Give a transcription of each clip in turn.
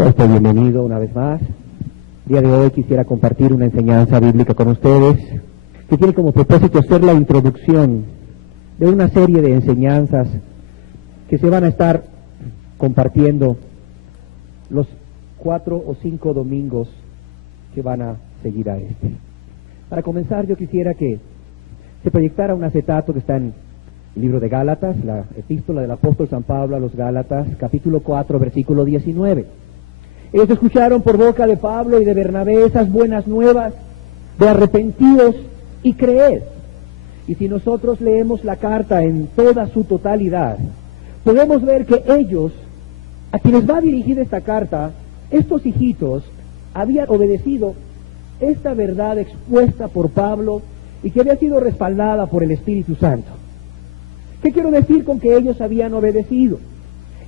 Bienvenido una vez más. El día de hoy quisiera compartir una enseñanza bíblica con ustedes que tiene como propósito ser la introducción de una serie de enseñanzas que se van a estar compartiendo los 4 o 5 domingos que van a seguir a este. Para comenzar, yo quisiera que se proyectara un acetato que está en el libro de Gálatas, la epístola del apóstol San Pablo a los Gálatas, capítulo 4, versículo 19. Ellos escucharon por boca de Pablo y de Bernabé esas buenas nuevas de arrepentidos y creed. Y si nosotros leemos la carta en toda su totalidad, podemos ver que ellos, a quienes va dirigida esta carta, estos hijitos, habían obedecido esta verdad expuesta por Pablo y que había sido respaldada por el Espíritu Santo. ¿Qué quiero decir con que ellos habían obedecido?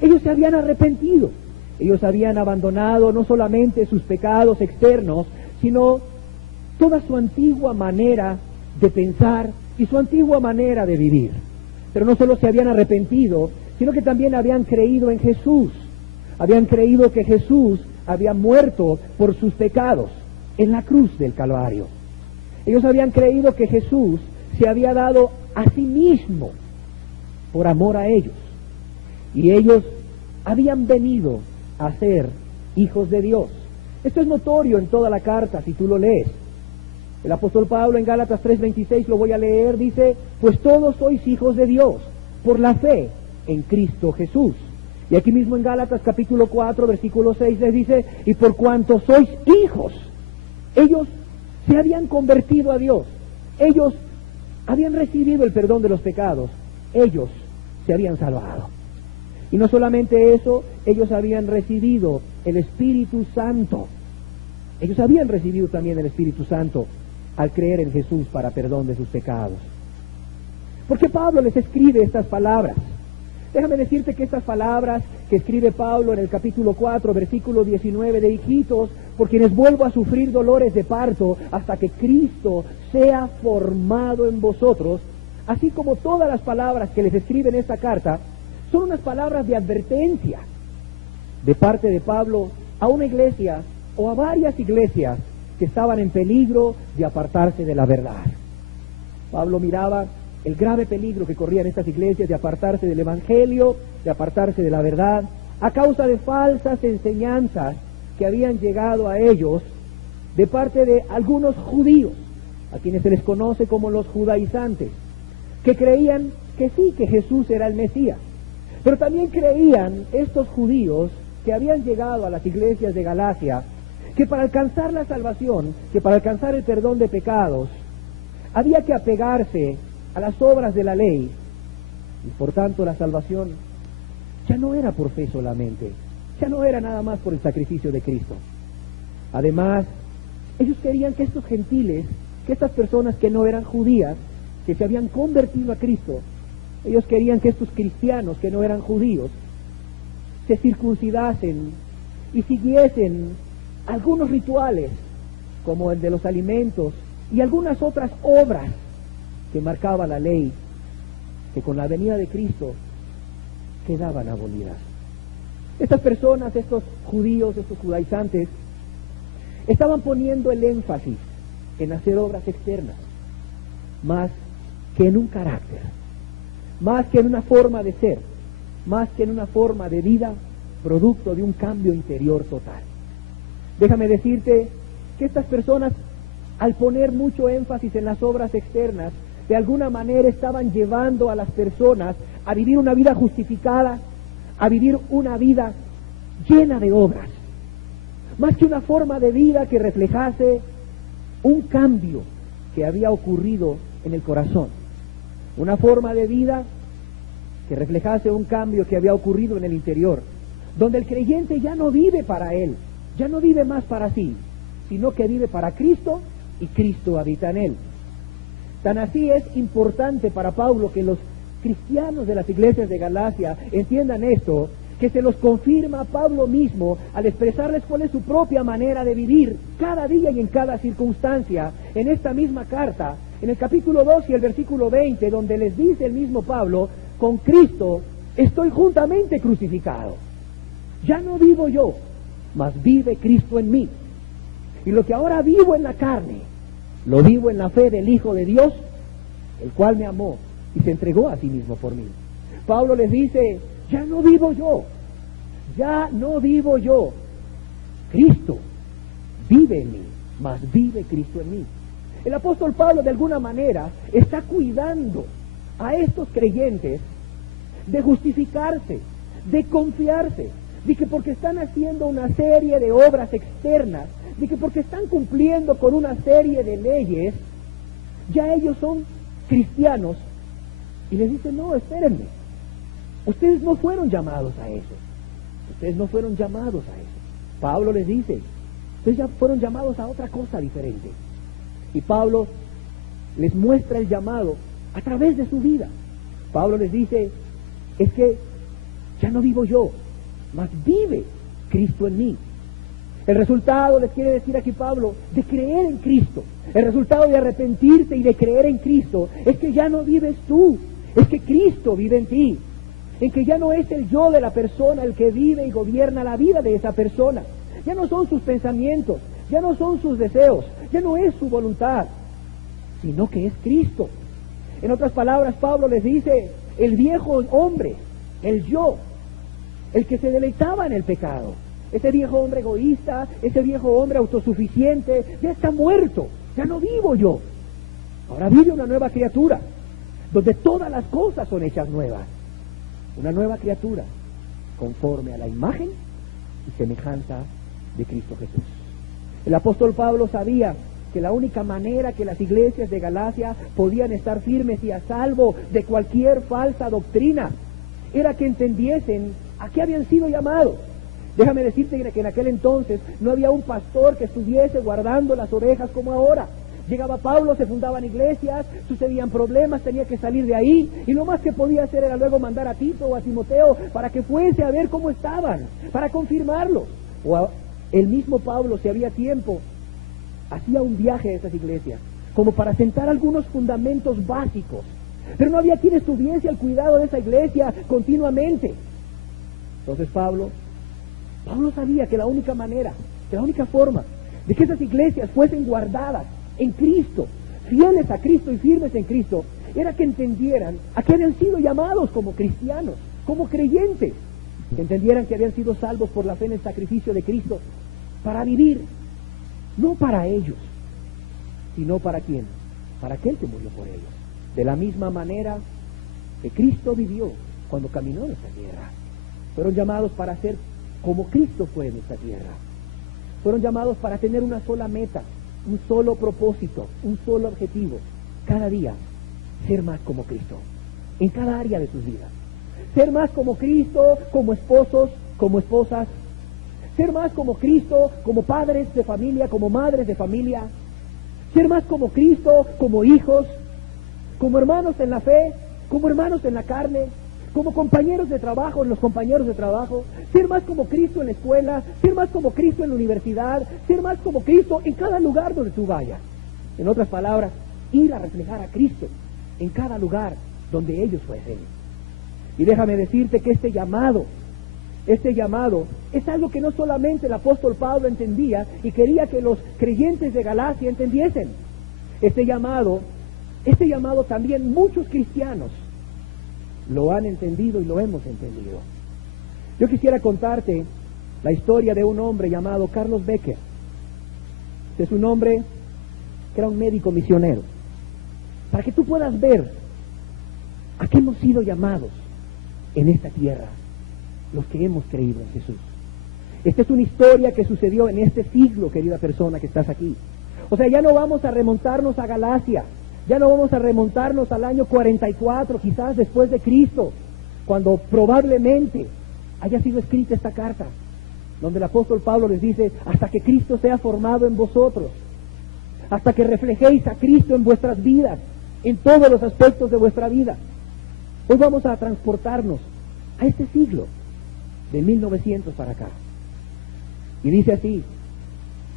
Ellos se habían arrepentido. Ellos habían abandonado no solamente sus pecados externos, sino toda su antigua manera de pensar y su antigua manera de vivir. Pero no solo se habían arrepentido, sino que también habían creído en Jesús. Habían creído que Jesús había muerto por sus pecados en la cruz del Calvario. Ellos habían creído que Jesús se había dado a sí mismo por amor a ellos. Y ellos habían venido a ser hijos de Dios. Esto es notorio en toda la carta, si tú lo lees. El apóstol Pablo en Gálatas 3:26, lo voy a leer, dice: pues todos sois hijos de Dios, por la fe en Cristo Jesús. Y aquí mismo en Gálatas capítulo 4, versículo 6 les dice: y por cuanto sois hijos. Ellos se habían convertido a Dios. Ellos habían recibido el perdón de los pecados. Ellos se habían salvado. Y no solamente eso, ellos habían recibido el Espíritu Santo. Ellos habían recibido también el Espíritu Santo al creer en Jesús para perdón de sus pecados. ¿Por qué Pablo les escribe estas palabras? Déjame decirte que estas palabras que escribe Pablo en el capítulo 4, versículo 19, de hijitos, por quienes vuelvo a sufrir dolores de parto hasta que Cristo sea formado en vosotros, así como todas las palabras que les escribe en esta carta, son unas palabras de advertencia de parte de Pablo a una iglesia o a varias iglesias que estaban en peligro de apartarse de la verdad. Pablo miraba el grave peligro que corrían estas iglesias de apartarse del Evangelio, de apartarse de la verdad, a causa de falsas enseñanzas que habían llegado a ellos de parte de algunos judíos, a quienes se les conoce como los judaizantes, que creían que sí, que Jesús era el Mesías. Pero también creían estos judíos que habían llegado a las iglesias de Galacia que para alcanzar la salvación, que para alcanzar el perdón de pecados, había que apegarse a las obras de la ley, y por tanto la salvación ya no era por fe solamente, ya no era nada más por el sacrificio de Cristo. Además, ellos querían que estos gentiles, que estas personas que no eran judías, que se habían convertido a Cristo, ellos querían que estos cristianos que no eran judíos se circuncidasen y siguiesen algunos rituales, como el de los alimentos y algunas otras obras que marcaba la ley, que con la venida de Cristo quedaban abolidas. Estas personas, estos judíos, estos judaizantes, estaban poniendo el énfasis en hacer obras externas, más que en un carácter, más que en una forma de ser, más que en una forma de vida, producto de un cambio interior total. Déjame decirte que estas personas, al poner mucho énfasis en las obras externas, de alguna manera estaban llevando a las personas a vivir una vida justificada, a vivir una vida llena de obras, más que una forma de vida que reflejase un cambio que había ocurrido en el corazón. Una forma de vida que reflejase un cambio que había ocurrido en el interior, donde el creyente ya no vive para él, ya no vive más para sí, sino que vive para Cristo y Cristo habita en él. Tan así es importante para Pablo que los cristianos de las iglesias de Galacia entiendan esto, que se los confirma Pablo mismo al expresarles cuál es su propia manera de vivir cada día y en cada circunstancia en esta misma carta, en el capítulo 2 y el versículo 20, donde les dice el mismo Pablo: con Cristo estoy juntamente crucificado. Ya no vivo yo, mas vive Cristo en mí. Y lo que ahora vivo en la carne, lo vivo en la fe del Hijo de Dios, el cual me amó y se entregó a sí mismo por mí. Pablo les dice, ya no vivo yo, ya no vivo yo. Cristo vive en mí, mas vive Cristo en mí. El apóstol Pablo de alguna manera está cuidando a estos creyentes de justificarse, de confiarse, de que porque están haciendo una serie de obras externas, de que porque están cumpliendo con una serie de leyes, ya ellos son cristianos. Y les dice, no, espérenme, ustedes no fueron llamados a eso, ustedes no fueron llamados a eso. Pablo les dice, ustedes ya fueron llamados a otra cosa diferente. Y Pablo les muestra el llamado a través de su vida. Pablo les dice, es que ya no vivo yo, mas vive Cristo en mí. El resultado, les quiere decir aquí Pablo, de creer en Cristo, el resultado de arrepentirte y de creer en Cristo, es que ya no vives tú, es que Cristo vive en ti, en que ya no es el yo de la persona el que vive y gobierna la vida de esa persona, ya no son sus pensamientos, ya no son sus deseos, ya no es su voluntad, sino que es Cristo. En otras palabras, Pablo les dice, el viejo hombre, el yo, el que se deleitaba en el pecado, ese viejo hombre egoísta, ese viejo hombre autosuficiente, ya está muerto, ya no vivo yo. Ahora vive una nueva criatura, donde todas las cosas son hechas nuevas. Una nueva criatura, conforme a la imagen y semejanza de Cristo Jesús. El apóstol Pablo sabía que la única manera que las iglesias de Galacia podían estar firmes y a salvo de cualquier falsa doctrina era que entendiesen a qué habían sido llamados. Déjame decirte que en aquel entonces no había un pastor que estuviese guardando las ovejas como ahora. Llegaba Pablo, se fundaban iglesias, sucedían problemas, tenía que salir de ahí, y lo más que podía hacer era luego mandar a Tito o a Timoteo para que fuese a ver cómo estaban, para confirmarlos. El mismo Pablo, si había tiempo, hacía un viaje a esas iglesias, como para sentar algunos fundamentos básicos, pero no había quien estuviese al cuidado de esa iglesia continuamente. Entonces Pablo sabía que la única manera, que la única forma de que esas iglesias fuesen guardadas en Cristo, fieles a Cristo y firmes en Cristo, era que entendieran a qué habían sido llamados como cristianos, como creyentes, que entendieran que habían sido salvos por la fe en el sacrificio de Cristo, para vivir, no para ellos, sino para quién, para aquel que murió por ellos, de la misma manera que Cristo vivió cuando caminó en esta tierra. Fueron llamados para ser como Cristo fue en esta tierra. Fueron llamados para tener una sola meta, un solo propósito, un solo objetivo. Cada día, ser más como Cristo, en cada área de sus vidas. Ser más como Cristo, como esposos, como esposas. Ser más como Cristo, como padres de familia, como madres de familia. Ser más como Cristo, como hijos, como hermanos en la fe, como hermanos en la carne, como compañeros de trabajo, los compañeros de trabajo, ser más como Cristo en la escuela, ser más como Cristo en la universidad, ser más como Cristo en cada lugar donde tú vayas. En otras palabras, ir a reflejar a Cristo en cada lugar donde ellos fuesen. Y déjame decirte que este llamado es algo que no solamente el apóstol Pablo entendía y quería que los creyentes de Galacia entendiesen. Este llamado también muchos cristianos lo han entendido y lo hemos entendido. Yo quisiera contarte la historia de un hombre llamado Carlos Becker. Este es un hombre que era un médico misionero, para que tú puedas ver a qué hemos sido llamados en esta tierra los que hemos creído en Jesús. Esta es una historia que sucedió en este siglo, querida persona que estás aquí. O sea, ya no vamos a remontarnos a Galacia, ya no vamos a remontarnos al año 44, quizás después de Cristo, cuando probablemente haya sido escrita esta carta, donde el apóstol Pablo les dice, hasta que Cristo sea formado en vosotros, hasta que reflejéis a Cristo en vuestras vidas, en todos los aspectos de vuestra vida. Hoy vamos a transportarnos a este siglo, de 1900 para acá. Y dice así,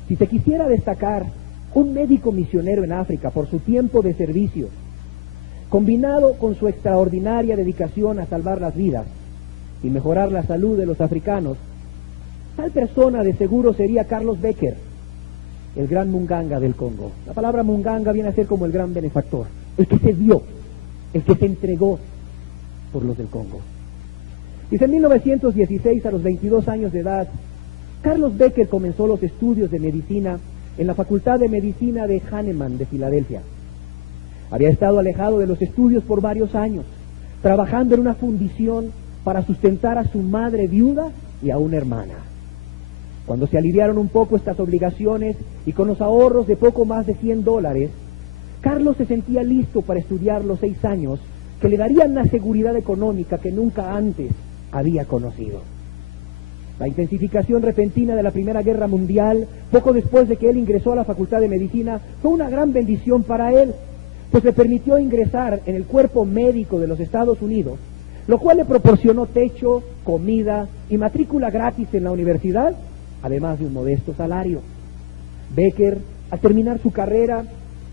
si se quisiera destacar un médico misionero en África por su tiempo de servicio, combinado con su extraordinaria dedicación a salvar las vidas y mejorar la salud de los africanos, Tal persona de seguro sería Carlos Becker, el gran Munganga del Congo. La palabra Munganga viene a ser como el gran benefactor, el que se dio, el que se entregó por los del Congo. Dice, en 1916, a los 22 años de edad, Carlos Becker comenzó los estudios de medicina en la Facultad de Medicina de Hahnemann de Filadelfia. Había estado alejado de los estudios por varios años, trabajando en una fundición para sustentar a su madre viuda y a una hermana. Cuando se aliviaron un poco estas obligaciones y con los ahorros de poco más de $100, Carlos se sentía listo para estudiar los 6 años que le darían una seguridad económica que nunca antes había conocido. La intensificación repentina de la Primera Guerra Mundial, poco después de que él ingresó a la Facultad de Medicina, fue una gran bendición para él, pues le permitió ingresar en el cuerpo médico de los Estados Unidos, lo cual le proporcionó techo, comida y matrícula gratis en la universidad, además de un modesto salario. Becker, al terminar su carrera,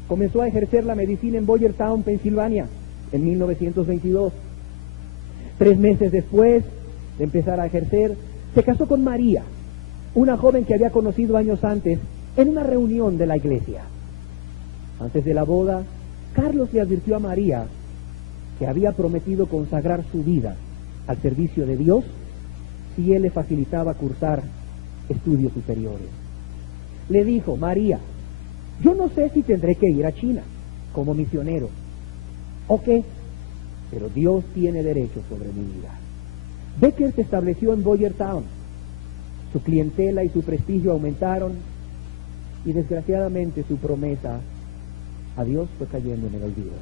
comenzó a ejercer la medicina en Boyertown, Pensilvania, en 1922. 3 meses después de empezar a ejercer, se casó con María, una joven que había conocido años antes en una reunión de la iglesia. Antes de la boda, Carlos le advirtió a María que había prometido consagrar su vida al servicio de Dios si él le facilitaba cursar estudios superiores. Le dijo, María, yo no sé si tendré que ir a China como misionero o qué, pero Dios tiene derecho sobre mi vida. Becker se estableció en Boyertown. Su clientela y su prestigio aumentaron y desgraciadamente su promesa a Dios fue cayendo en el olvido.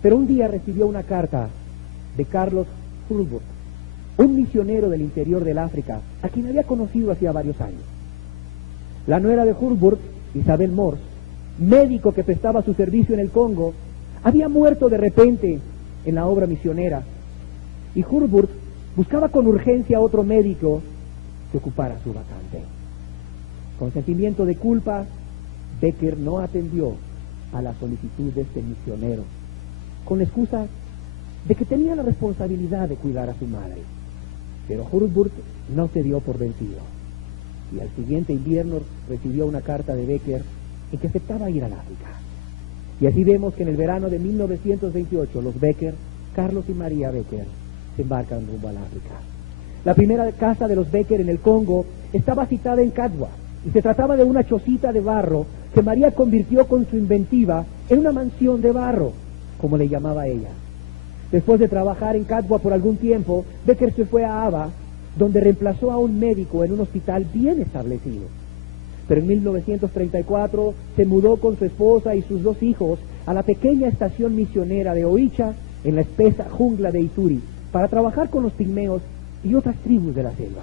Pero un día recibió una carta de Carlos Hurlbut, un misionero del interior del África, a quien había conocido hacía varios años. La nuera de Hurlbut, Isabel Morse, médico que prestaba su servicio en el Congo, había muerto de repente en la obra misionera, y Hurlbut buscaba con urgencia a otro médico que ocupara su vacante. Con sentimiento de culpa, Becker no atendió a la solicitud de este misionero, con la excusa de que tenía la responsabilidad de cuidar a su madre. Pero Hurlbut no se dio por vencido, y al siguiente invierno recibió una carta de Becker en que aceptaba ir al África. Y así vemos que en el verano de 1928 los Becker, Carlos y María Becker, se embarcan rumbo al África. La primera casa de los Becker en el Congo estaba citada en Kadwa, y se trataba de una chocita de barro que María convirtió con su inventiva en una mansión de barro, como le llamaba ella. Después de trabajar en Kadwa por algún tiempo, Becker se fue a Aba, donde reemplazó a un médico en un hospital bien establecido. Pero en 1934 se mudó con su esposa y sus 2 hijos a la pequeña estación misionera de Oicha, en la espesa jungla de Ituri, para trabajar con los pigmeos y otras tribus de la selva.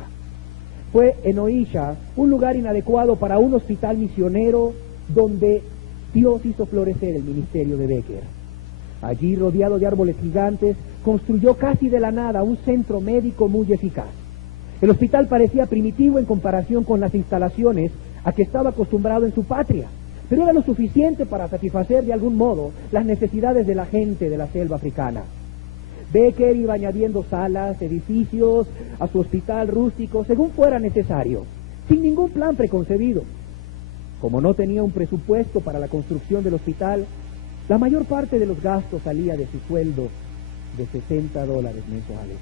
Fue en Oicha un lugar inadecuado para un hospital misionero donde Dios hizo florecer el ministerio de Becker. Allí, rodeado de árboles gigantes, construyó casi de la nada un centro médico muy eficaz. El hospital parecía primitivo en comparación con las instalaciones a que estaba acostumbrado en su patria, pero era lo suficiente para satisfacer de algún modo las necesidades de la gente de la selva africana. Becker iba añadiendo salas, edificios a su hospital rústico según fuera necesario, sin ningún plan preconcebido. Como no tenía un presupuesto para la construcción del hospital, la mayor parte de los gastos salía de su sueldo de $60 mensuales.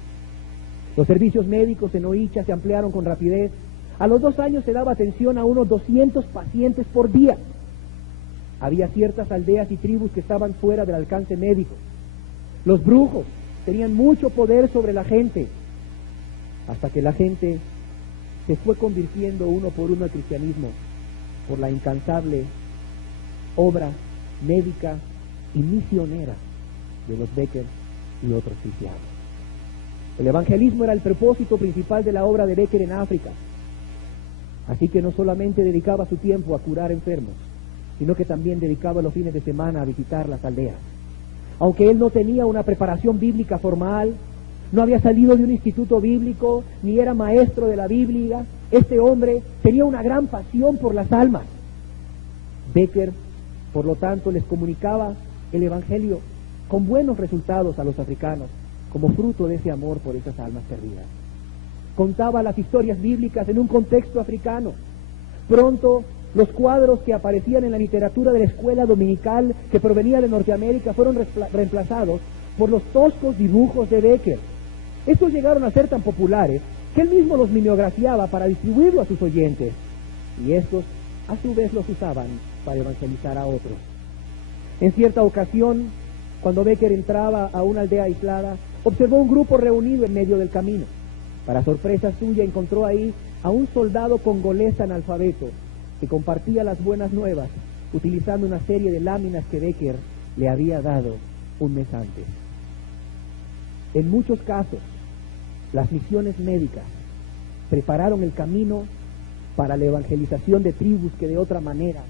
Los servicios médicos en Oicha se ampliaron con rapidez. A los 2 años se daba atención a unos 200 pacientes por día. Había ciertas aldeas y tribus que estaban fuera del alcance médico. Los brujos tenían mucho poder sobre la gente, hasta que la gente se fue convirtiendo uno por uno al cristianismo por la incansable obra médica y misionera de los Becker y otros cristianos. El evangelismo era el propósito principal de la obra de Becker en África, así que no solamente dedicaba su tiempo a curar enfermos, sino que también dedicaba los fines de semana a visitar las aldeas. Aunque él no tenía una preparación bíblica formal, no había salido de un instituto bíblico, ni era maestro de la Biblia, este hombre tenía una gran pasión por las almas. Becker, por lo tanto, les comunicaba el evangelio con buenos resultados a los africanos, como fruto de ese amor por esas almas perdidas. contaba las historias bíblicas en un contexto africano. Pronto, los cuadros que aparecían en la literatura de la escuela dominical que provenía de Norteamérica fueron reemplazados por los toscos dibujos de Becker. Estos llegaron a ser tan populares que él mismo los mimeografiaba para distribuirlo a sus oyentes, y estos a su vez los usaban para evangelizar a otros. En cierta ocasión, cuando Becker entraba a una aldea aislada, observó un grupo reunido en medio del camino. Para sorpresa suya, encontró ahí a un soldado congolés analfabeto que compartía las buenas nuevas utilizando una serie de láminas que Becker le había dado un mes antes. En muchos casos, las misiones médicas prepararon el camino para la evangelización de tribus que de otra manera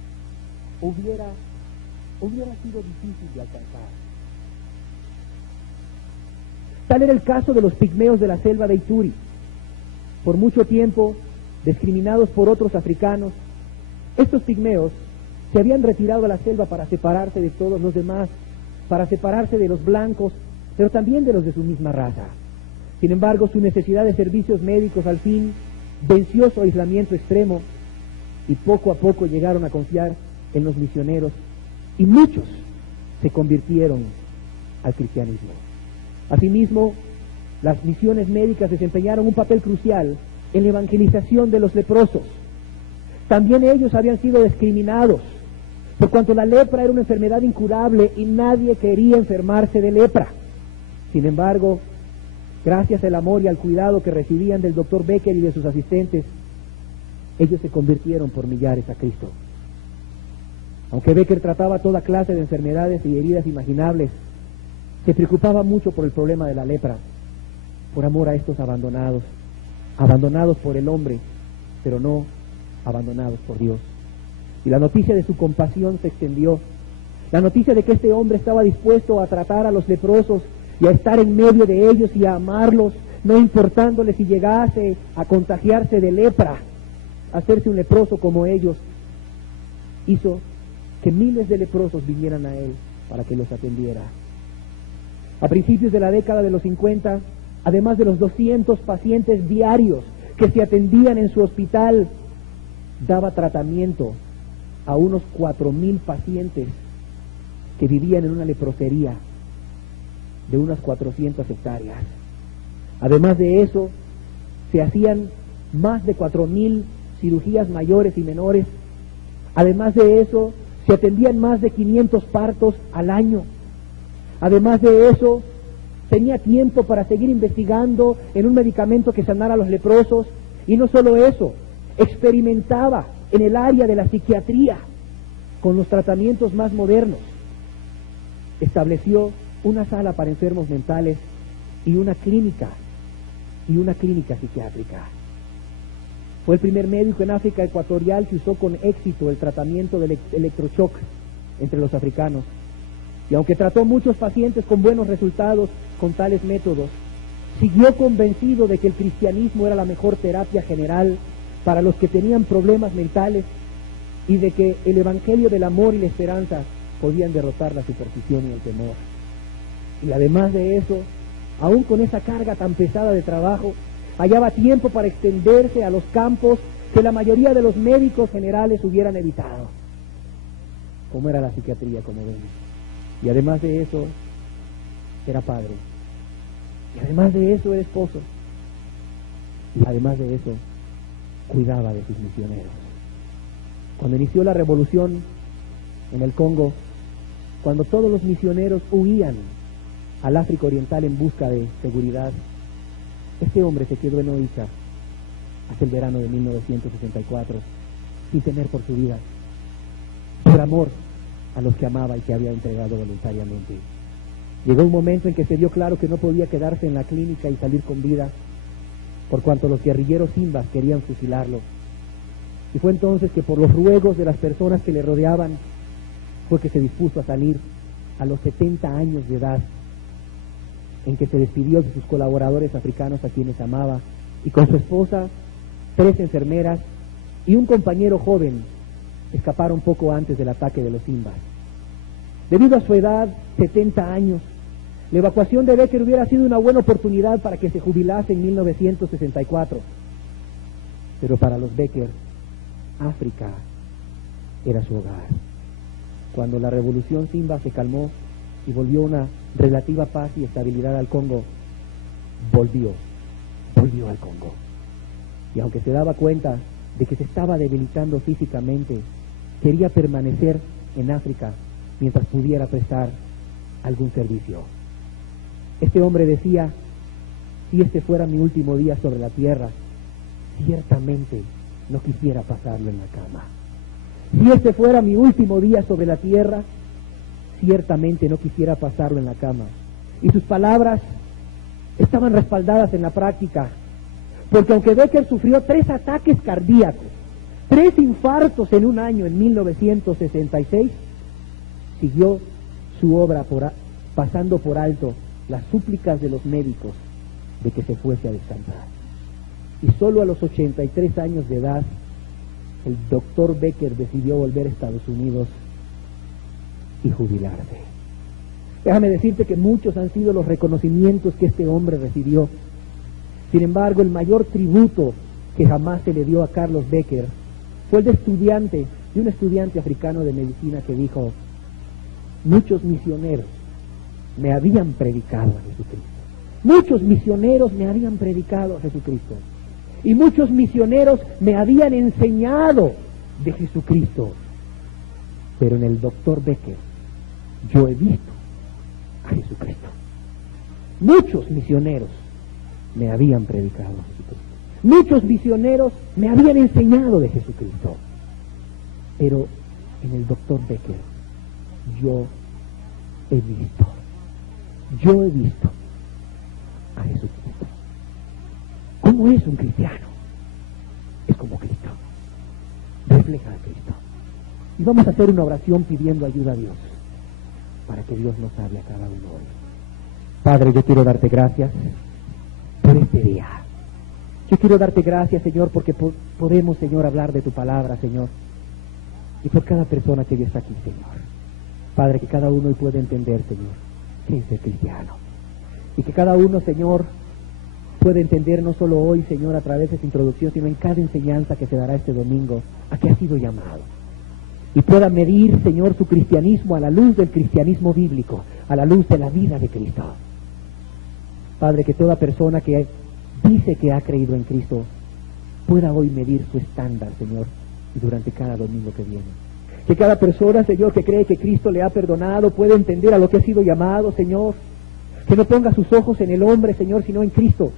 hubiera sido difícil de alcanzar. Tal era el caso de los pigmeos de la selva de Ituri. Por mucho tiempo, discriminados por otros africanos, estos pigmeos se habían retirado a la selva para separarse de todos los demás, para separarse de los blancos, pero también de los de su misma raza. Sin embargo, su necesidad de servicios médicos al fin venció su aislamiento extremo y poco a poco llegaron a confiar en los misioneros y muchos se convirtieron al cristianismo. Asimismo, las misiones médicas desempeñaron un papel crucial en la evangelización de los leprosos. También ellos habían sido discriminados, por cuanto la lepra era una enfermedad incurable y nadie quería enfermarse de lepra. Sin embargo, gracias al amor y al cuidado que recibían del doctor Becker y de sus asistentes, ellos se convirtieron por millares a Cristo. Aunque Becker trataba toda clase de enfermedades y heridas imaginables, se preocupaba mucho por el problema de la lepra, por amor a estos abandonados por el hombre, pero no abandonados por Dios. Y la noticia de su compasión se extendió. La noticia de que este hombre estaba dispuesto a tratar a los leprosos y a estar en medio de ellos y a amarlos, no importándole si llegase a contagiarse de lepra, hacerse un leproso como ellos, hizo que miles de leprosos vinieran a él para que los atendiera. A principios de la década de los 50, además de los 200 pacientes diarios que se atendían en su hospital, daba tratamiento a unos 4,000 pacientes que vivían en una leprosería de unas 400 hectáreas. Además de eso, se hacían más de 4,000 cirugías mayores y menores. Además de eso, se atendían más de 500 partos al año. Además de eso, tenía tiempo para seguir investigando en un medicamento que sanara a los leprosos. Y no solo eso, experimentaba en el área de la psiquiatría con los tratamientos más modernos. Estableció una sala para enfermos mentales y una clínica psiquiátrica. Fue el primer médico en África ecuatorial que usó con éxito el tratamiento del electroshock entre los africanos. Y aunque trató muchos pacientes con buenos resultados con tales métodos, siguió convencido de que el cristianismo era la mejor terapia general para los que tenían problemas mentales y de que el evangelio del amor y la esperanza podían derrotar la superstición y el temor. Y además de eso, aún con esa carga tan pesada de trabajo, hallaba tiempo para extenderse a los campos que la mayoría de los médicos generales hubieran evitado, como era la psiquiatría, como ven. Y además de eso, era padre. Y además de eso, era esposo. Y además de eso, cuidaba de sus misioneros. Cuando inició la revolución en el Congo, cuando todos los misioneros huían al África Oriental en busca de seguridad, este hombre se quedó en Oicha hasta el verano de 1964, sin temer por su vida, por amor a los que amaba y que había entregado voluntariamente. Llegó un momento en que se dio claro que no podía quedarse en la clínica y salir con vida, por cuanto los guerrilleros simbas querían fusilarlo. Y fue entonces que por los ruegos de las personas que le rodeaban, fue que se dispuso a salir a los 70 años de edad, en que se despidió de sus colaboradores africanos a quienes amaba, y con su esposa, 3 enfermeras y un compañero joven escaparon poco antes del ataque de los simbas. Debido a su edad, 70 años, La evacuación de Becker hubiera sido una buena oportunidad para que se jubilase en 1964. Pero para los Becker, África era su hogar. Cuando la revolución Simba se calmó y volvió una relativa paz y estabilidad al Congo, volvió al Congo. Y aunque se daba cuenta de que se estaba debilitando físicamente, quería permanecer en África mientras pudiera prestar algún servicio. Este hombre decía: si este fuera mi último día sobre la tierra, ciertamente no quisiera pasarlo en la cama. Si este fuera mi último día sobre la tierra, ciertamente no quisiera pasarlo en la cama. Y sus palabras estaban respaldadas en la práctica, porque aunque Becker sufrió 3 ataques cardíacos, 3 infartos en un año en 1966, siguió su obra pasando por alto las súplicas de los médicos de que se fuese a descansar. Y solo a los 83 años de edad, el doctor Becker decidió volver a Estados Unidos y jubilarse. Déjame decirte que muchos han sido los reconocimientos que este hombre recibió. Sin embargo, el mayor tributo que jamás se le dio a Carlos Becker fue el de un estudiante africano de medicina que dijo: muchos misioneros me habían predicado a Jesucristo. Muchos misioneros me habían predicado a Jesucristo. Y muchos misioneros me habían enseñado de Jesucristo. Pero en el doctor Becker yo he visto a Jesucristo. Muchos misioneros me habían predicado a Jesucristo. Muchos misioneros me habían enseñado de Jesucristo. Pero en el doctor Becker yo he visto a Jesucristo. ¿Cómo es un cristiano? Es como Cristo. Refleja a Cristo. Y vamos a hacer una oración pidiendo ayuda a Dios, para que Dios nos hable a cada uno hoy. Padre, yo quiero darte gracias por este día. Yo quiero darte gracias, Señor, porque podemos, Señor, hablar de tu palabra, Señor. Y por cada persona que está aquí, Señor. Padre, que cada uno hoy pueda entender, Señor, qué es ser cristiano. Y que cada uno, Señor, puede entender no solo hoy, Señor, a través de esta introducción, sino en cada enseñanza que se dará este domingo, a que ha sido llamado. Y pueda medir, Señor, su cristianismo a la luz del cristianismo bíblico, a la luz de la vida de Cristo. Padre, que toda persona que dice que ha creído en Cristo pueda hoy medir su estándar, Señor, durante cada domingo que viene. Que cada persona, Señor, que cree que Cristo le ha perdonado, pueda entender a lo que ha sido llamado, Señor. Que no ponga sus ojos en el hombre, Señor, sino en Cristo,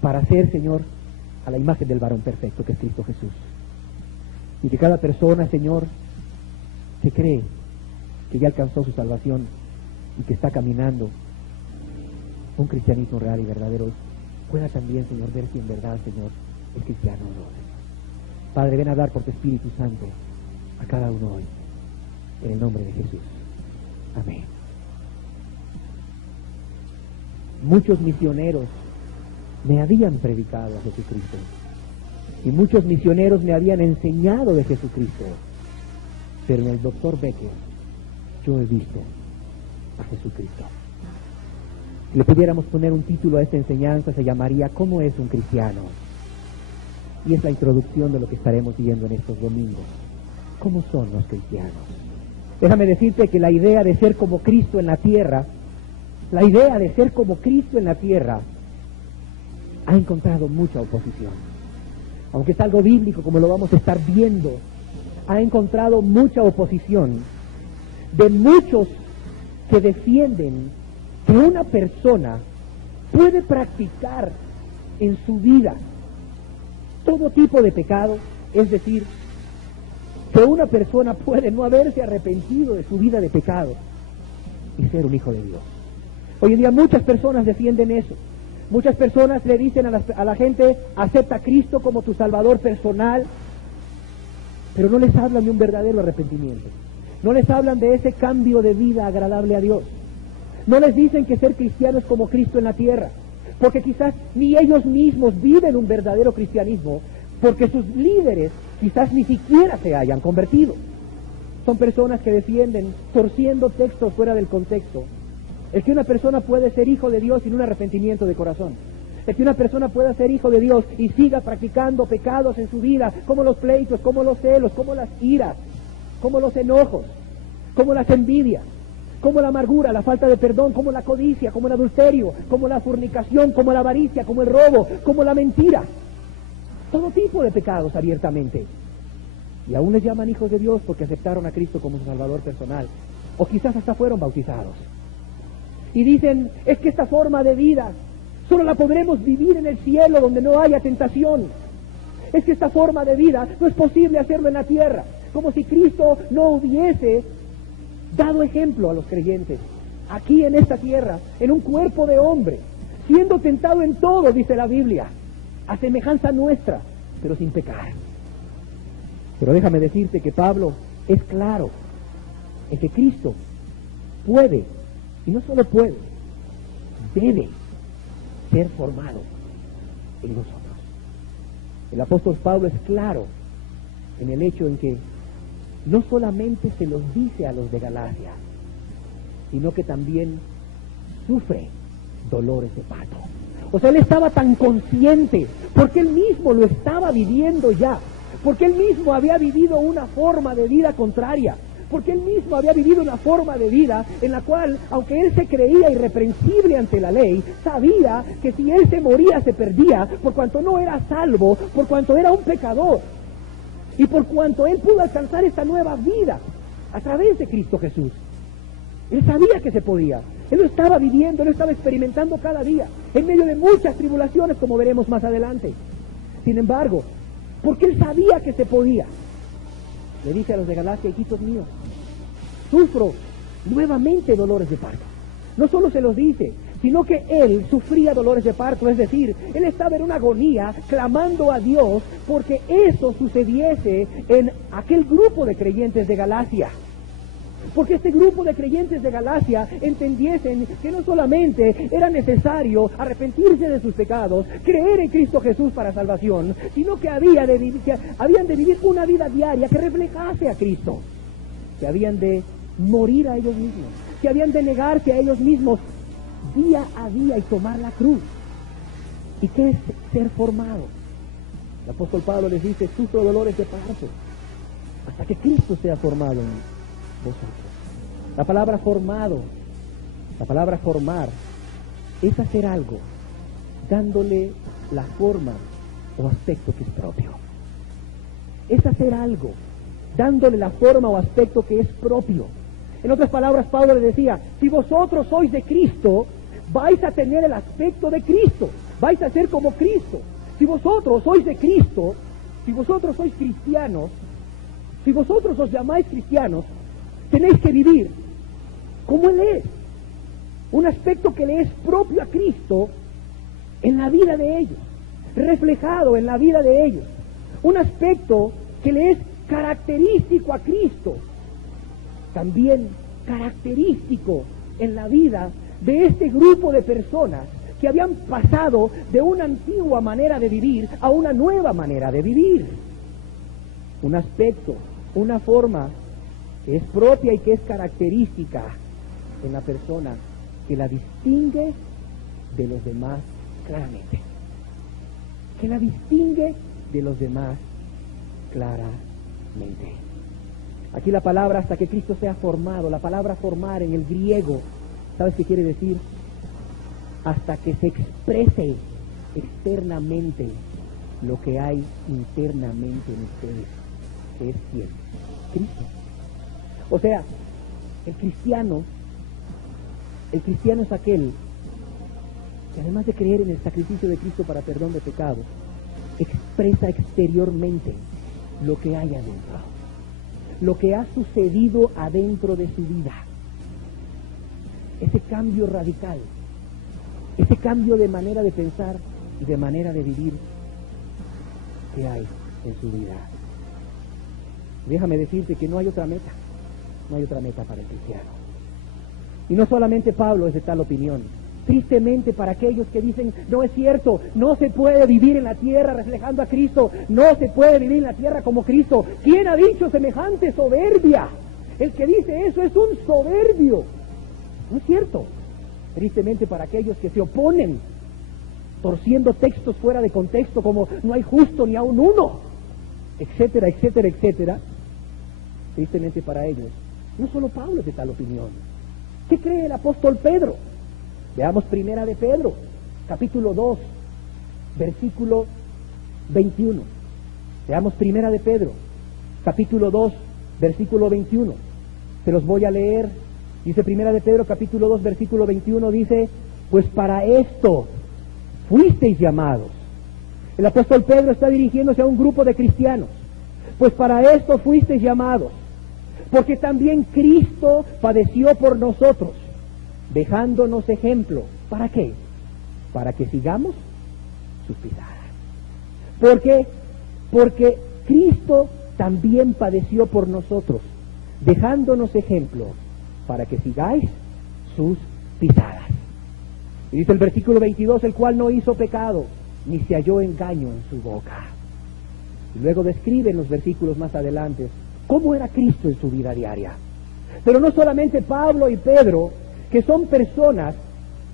para ser, Señor, a la imagen del varón perfecto que es Cristo Jesús. Y que cada persona, Señor, que cree que ya alcanzó su salvación y que está caminando un cristianismo real y verdadero, pueda también, Señor, ver si en verdad, Señor, es cristiano o no. Padre, ven a hablar por tu Espíritu Santo a cada uno hoy, en el nombre de Jesús. Amén. Muchos misioneros me habían predicado a Jesucristo. Y muchos misioneros me habían enseñado de Jesucristo. Pero en el doctor Becker yo he visto a Jesucristo. Si le pudiéramos poner un título a esta enseñanza, se llamaría ¿Cómo es un cristiano? Y es la introducción de lo que estaremos viendo en estos domingos. ¿Cómo son los cristianos? Déjame decirte que la idea de ser como Cristo en la tierra, ha encontrado mucha oposición. Aunque es algo bíblico, como lo vamos a estar viendo, ha encontrado mucha oposición de muchos que defienden que una persona puede practicar en su vida todo tipo de pecado, es decir, que una persona puede no haberse arrepentido de su vida de pecado y ser un hijo de Dios. Hoy en día muchas personas defienden eso. Muchas personas le dicen a la gente: acepta a Cristo como tu Salvador personal, pero no les hablan de un verdadero arrepentimiento. No les hablan de ese cambio de vida agradable a Dios. No les dicen que ser cristiano es como Cristo en la tierra, porque quizás ni ellos mismos viven un verdadero cristianismo, porque sus líderes quizás ni siquiera se hayan convertido. Son personas que defienden, torciendo textos fuera del contexto, El que una persona puede ser hijo de Dios sin un arrepentimiento de corazón. El que una persona pueda ser hijo de Dios y siga practicando pecados en su vida, como los pleitos, como los celos, como las iras, como los enojos, como las envidias, como la amargura, la falta de perdón, como la codicia, como el adulterio, como la fornicación, como la avaricia, como el robo, como la mentira. Todo tipo de pecados abiertamente. Y aún les llaman hijos de Dios porque aceptaron a Cristo como su Salvador personal. O quizás hasta fueron bautizados. Y dicen, es que esta forma de vida solo la podremos vivir en el cielo donde no haya tentación. Es que esta forma de vida no es posible hacerlo en la tierra. Como si Cristo no hubiese dado ejemplo a los creyentes. Aquí en esta tierra, en un cuerpo de hombre, siendo tentado en todo, dice la Biblia, a semejanza nuestra, pero sin pecar. Pero déjame decirte que Pablo es claro en que Cristo puede, y no solo puede, debe ser formado en nosotros. El apóstol Pablo es claro en el hecho en que no solamente se los dice a los de Galacia, sino que también sufre dolores de parto. O sea, él estaba tan consciente, porque él mismo lo estaba viviendo ya, porque él mismo había vivido una forma de vida contraria, porque él mismo había vivido una forma de vida en la cual, aunque él se creía irreprensible ante la ley, sabía que si él se moría se perdía, por cuanto no era salvo, por cuanto era un pecador, y por cuanto él pudo alcanzar esta nueva vida a través de Cristo Jesús. Él sabía que se podía, él lo estaba viviendo, él lo estaba experimentando cada día, en medio de muchas tribulaciones, como veremos más adelante. Sin embargo, porque él sabía que se podía, le dice a los de Galacia, hijitos míos, sufro nuevamente dolores de parto. No solo se los dice, sino que él sufría dolores de parto, es decir, él estaba en una agonía clamando a Dios porque eso sucediese en aquel grupo de creyentes de Galacia. Porque este grupo de creyentes de Galacia entendiesen que no solamente era necesario arrepentirse de sus pecados, creer en Cristo Jesús para salvación, sino que habían de vivir una vida diaria que reflejase a Cristo, que habían de morir a ellos mismos, que habían de negarse a ellos mismos día a día y tomar la cruz. ¿Y qué es ser formado? El apóstol Pablo les dice, sufro dolores de parto hasta que Cristo sea formado en vosotros. La palabra formado, la palabra formar, es hacer algo dándole la forma o aspecto que es propio. Es hacer algo dándole la forma o aspecto que es propio. En otras palabras, Pablo le decía, si vosotros sois de Cristo, vais a tener el aspecto de Cristo, vais a ser como Cristo. Si vosotros sois de Cristo, si vosotros sois cristianos, si vosotros os llamáis cristianos, tenéis que vivir como Él es, un aspecto que le es propio a Cristo en la vida de ellos, reflejado en la vida de ellos, un aspecto que le es característico a Cristo, también característico en la vida de este grupo de personas que habían pasado de una antigua manera de vivir a una nueva manera de vivir, un aspecto, una forma que es propia y que es característica en la persona, que la distingue de los demás claramente, que la distingue de los demás claramente. Aquí la palabra hasta que Cristo sea formado, la palabra formar en el griego, ¿sabes qué quiere decir? Hasta que se exprese externamente lo que hay internamente en ustedes, que es ¿quién? Cristo. O sea, el cristiano es aquel que además de creer en el sacrificio de Cristo para perdón de pecados, expresa exteriormente lo que hay adentro, lo que ha sucedido adentro de su vida. Ese cambio radical, ese cambio de manera de pensar y de manera de vivir que hay en su vida. Déjame decirte que no hay otra meta para el cristiano. Y no solamente Pablo es de tal opinión. Tristemente para aquellos que dicen, no es cierto, no se puede vivir en la tierra reflejando a Cristo, no se puede vivir en la tierra como Cristo. ¿Quién ha dicho semejante soberbia? El que dice eso es un soberbio. No es cierto. tristemente para aquellos que se oponen, torciendo textos fuera de contexto, como no hay justo ni aun uno, etcétera, etcétera, etcétera. Tristemente para ellos, no solo Pablo es de tal opinión. ¿Qué cree el apóstol Pedro? Veamos primera de Pedro, capítulo 2, versículo 21. Veamos primera de Pedro, capítulo 2, versículo 21. Se los voy a leer. Dice primera de Pedro, capítulo 2, versículo 21, dice: pues para esto fuisteis llamados. El apóstol Pedro está dirigiéndose a un grupo de cristianos. Pues para esto fuisteis llamados, porque también Cristo padeció por nosotros, dejándonos ejemplo. ¿Para qué? Para que sigamos sus pisadas. ¿Por qué? Porque Cristo también padeció por nosotros, dejándonos ejemplo, para que sigáis sus pisadas. Y dice el versículo 22, el cual no hizo pecado, ni se halló engaño en su boca. Y luego describe en los versículos más adelante cómo era Cristo en su vida diaria. Pero no solamente Pablo y Pedro, que son personas,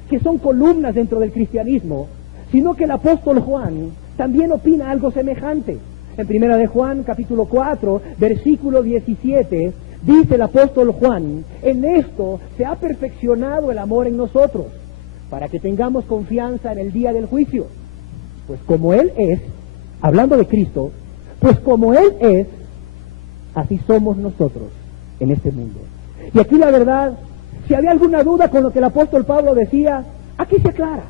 que son columnas dentro del cristianismo, sino que el apóstol Juan también opina algo semejante. En primera de Juan, capítulo 4, versículo 17, dice el apóstol Juan: en esto se ha perfeccionado el amor en nosotros, para que tengamos confianza en el día del juicio. Pues como Él es, hablando de Cristo, pues como Él es, así somos nosotros en este mundo. Y aquí la verdad, si había alguna duda con lo que el apóstol Pablo decía, aquí se aclara.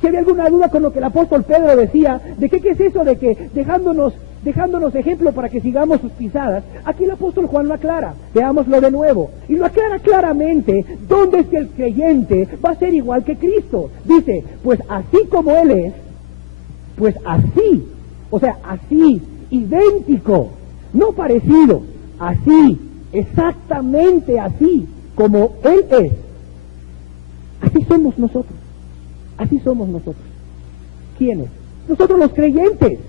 Si había alguna duda con lo que el apóstol Pedro decía, de qué es eso de que dejándonos ejemplo para que sigamos sus pisadas, aquí el apóstol Juan lo aclara. Veámoslo de nuevo. Y lo aclara claramente, dónde es que el creyente va a ser igual que Cristo. Dice, pues así como Él es, pues así, o sea, así, idéntico, no parecido, así, exactamente así como Él es, así somos nosotros. Así somos nosotros. ¿Quiénes? Nosotros los creyentes.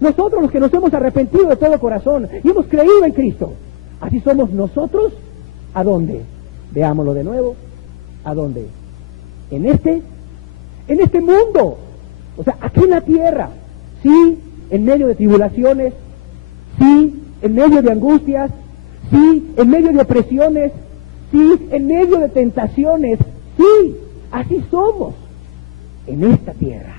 Nosotros los que nos hemos arrepentido de todo corazón y hemos creído en Cristo. Así somos nosotros. ¿A dónde? Veámoslo de nuevo. ¿A dónde? En este mundo. O sea, aquí en la tierra. Sí, en medio de tribulaciones. Sí, en medio de angustias. Sí, en medio de opresiones. Sí, en medio de tentaciones. Sí, así somos en esta tierra.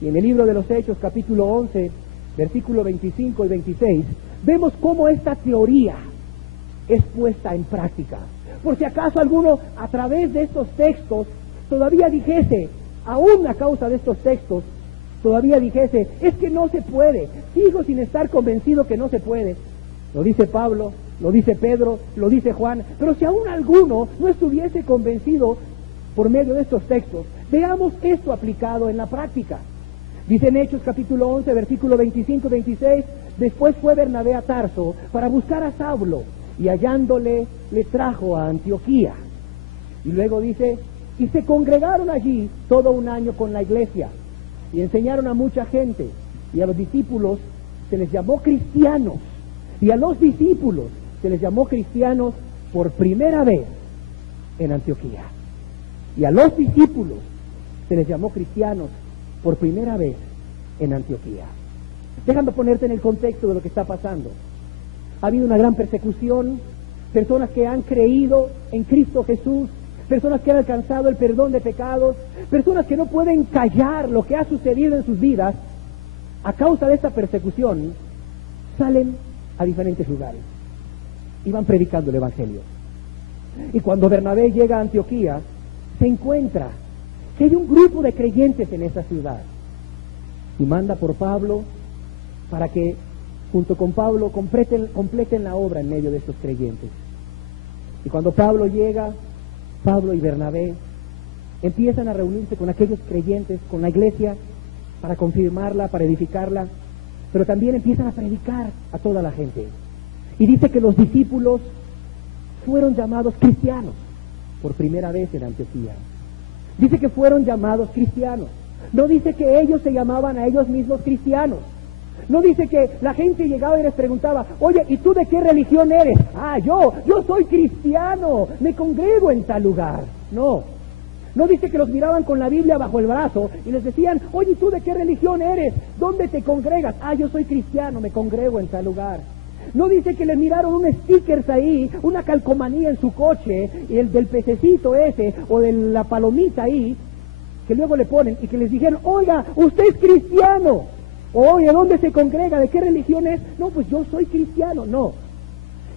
Y en el libro de los Hechos, capítulo 11, versículo 25 y 26, vemos cómo esta teoría es puesta en práctica. Por si acaso alguno a través de estos textos todavía dijese, aún a causa de estos textos, todavía dijese, es que no se puede, sigo sin estar convencido que no se puede. Lo dice Pablo, lo dice Pedro, lo dice Juan, pero si aún alguno no estuviese convencido por medio de estos textos, veamos esto aplicado en la práctica. Dice en Hechos capítulo 11, versículo 25 y 26, después fue Bernabé a Tarso para buscar a Saulo, y hallándole, le trajo a Antioquía. Y luego dice, y se congregaron allí todo un año con la iglesia, y enseñaron a mucha gente, y a los discípulos se les llamó cristianos, y a los discípulos se les llamó cristianos por primera vez en Antioquía. Y a los discípulos se les llamó cristianos por primera vez en Antioquía. Déjame ponerte en el contexto de lo que está pasando. Ha habido una gran persecución, personas que han creído en Cristo Jesús, personas que han alcanzado el perdón de pecados, personas que no pueden callar lo que ha sucedido en sus vidas. A causa de esta persecución, salen a diferentes lugares y van predicando el Evangelio. Y cuando Bernabé llega a Antioquía, se encuentra que hay un grupo de creyentes en esa ciudad y manda por Pablo para que junto con Pablo completen la obra en medio de estos creyentes. Y cuando Pablo llega, Pablo y Bernabé empiezan a reunirse con aquellos creyentes, con la iglesia, para confirmarla, para edificarla, pero también empiezan a predicar a toda la gente. Y dice que los discípulos fueron llamados cristianos por primera vez en Antioquía. Dice que fueron llamados cristianos. No dice que ellos se llamaban a ellos mismos cristianos. No dice que la gente llegaba y les preguntaba, oye, ¿y tú de qué religión eres? Ah, yo soy cristiano, me congrego en tal lugar. No, No dice que los miraban con la Biblia bajo el brazo y les decían, oye, ¿tú de qué religión eres? ¿Dónde te congregas? Ah, yo soy cristiano, me congrego en tal lugar. No dice que le miraron un stickers ahí, una calcomanía en su coche, el del pececito ese, o de la palomita ahí, que luego le ponen, y que les dijeron, oiga, usted es cristiano. Oye, ¿dónde se congrega? ¿De qué religión es? No, pues yo soy cristiano. No.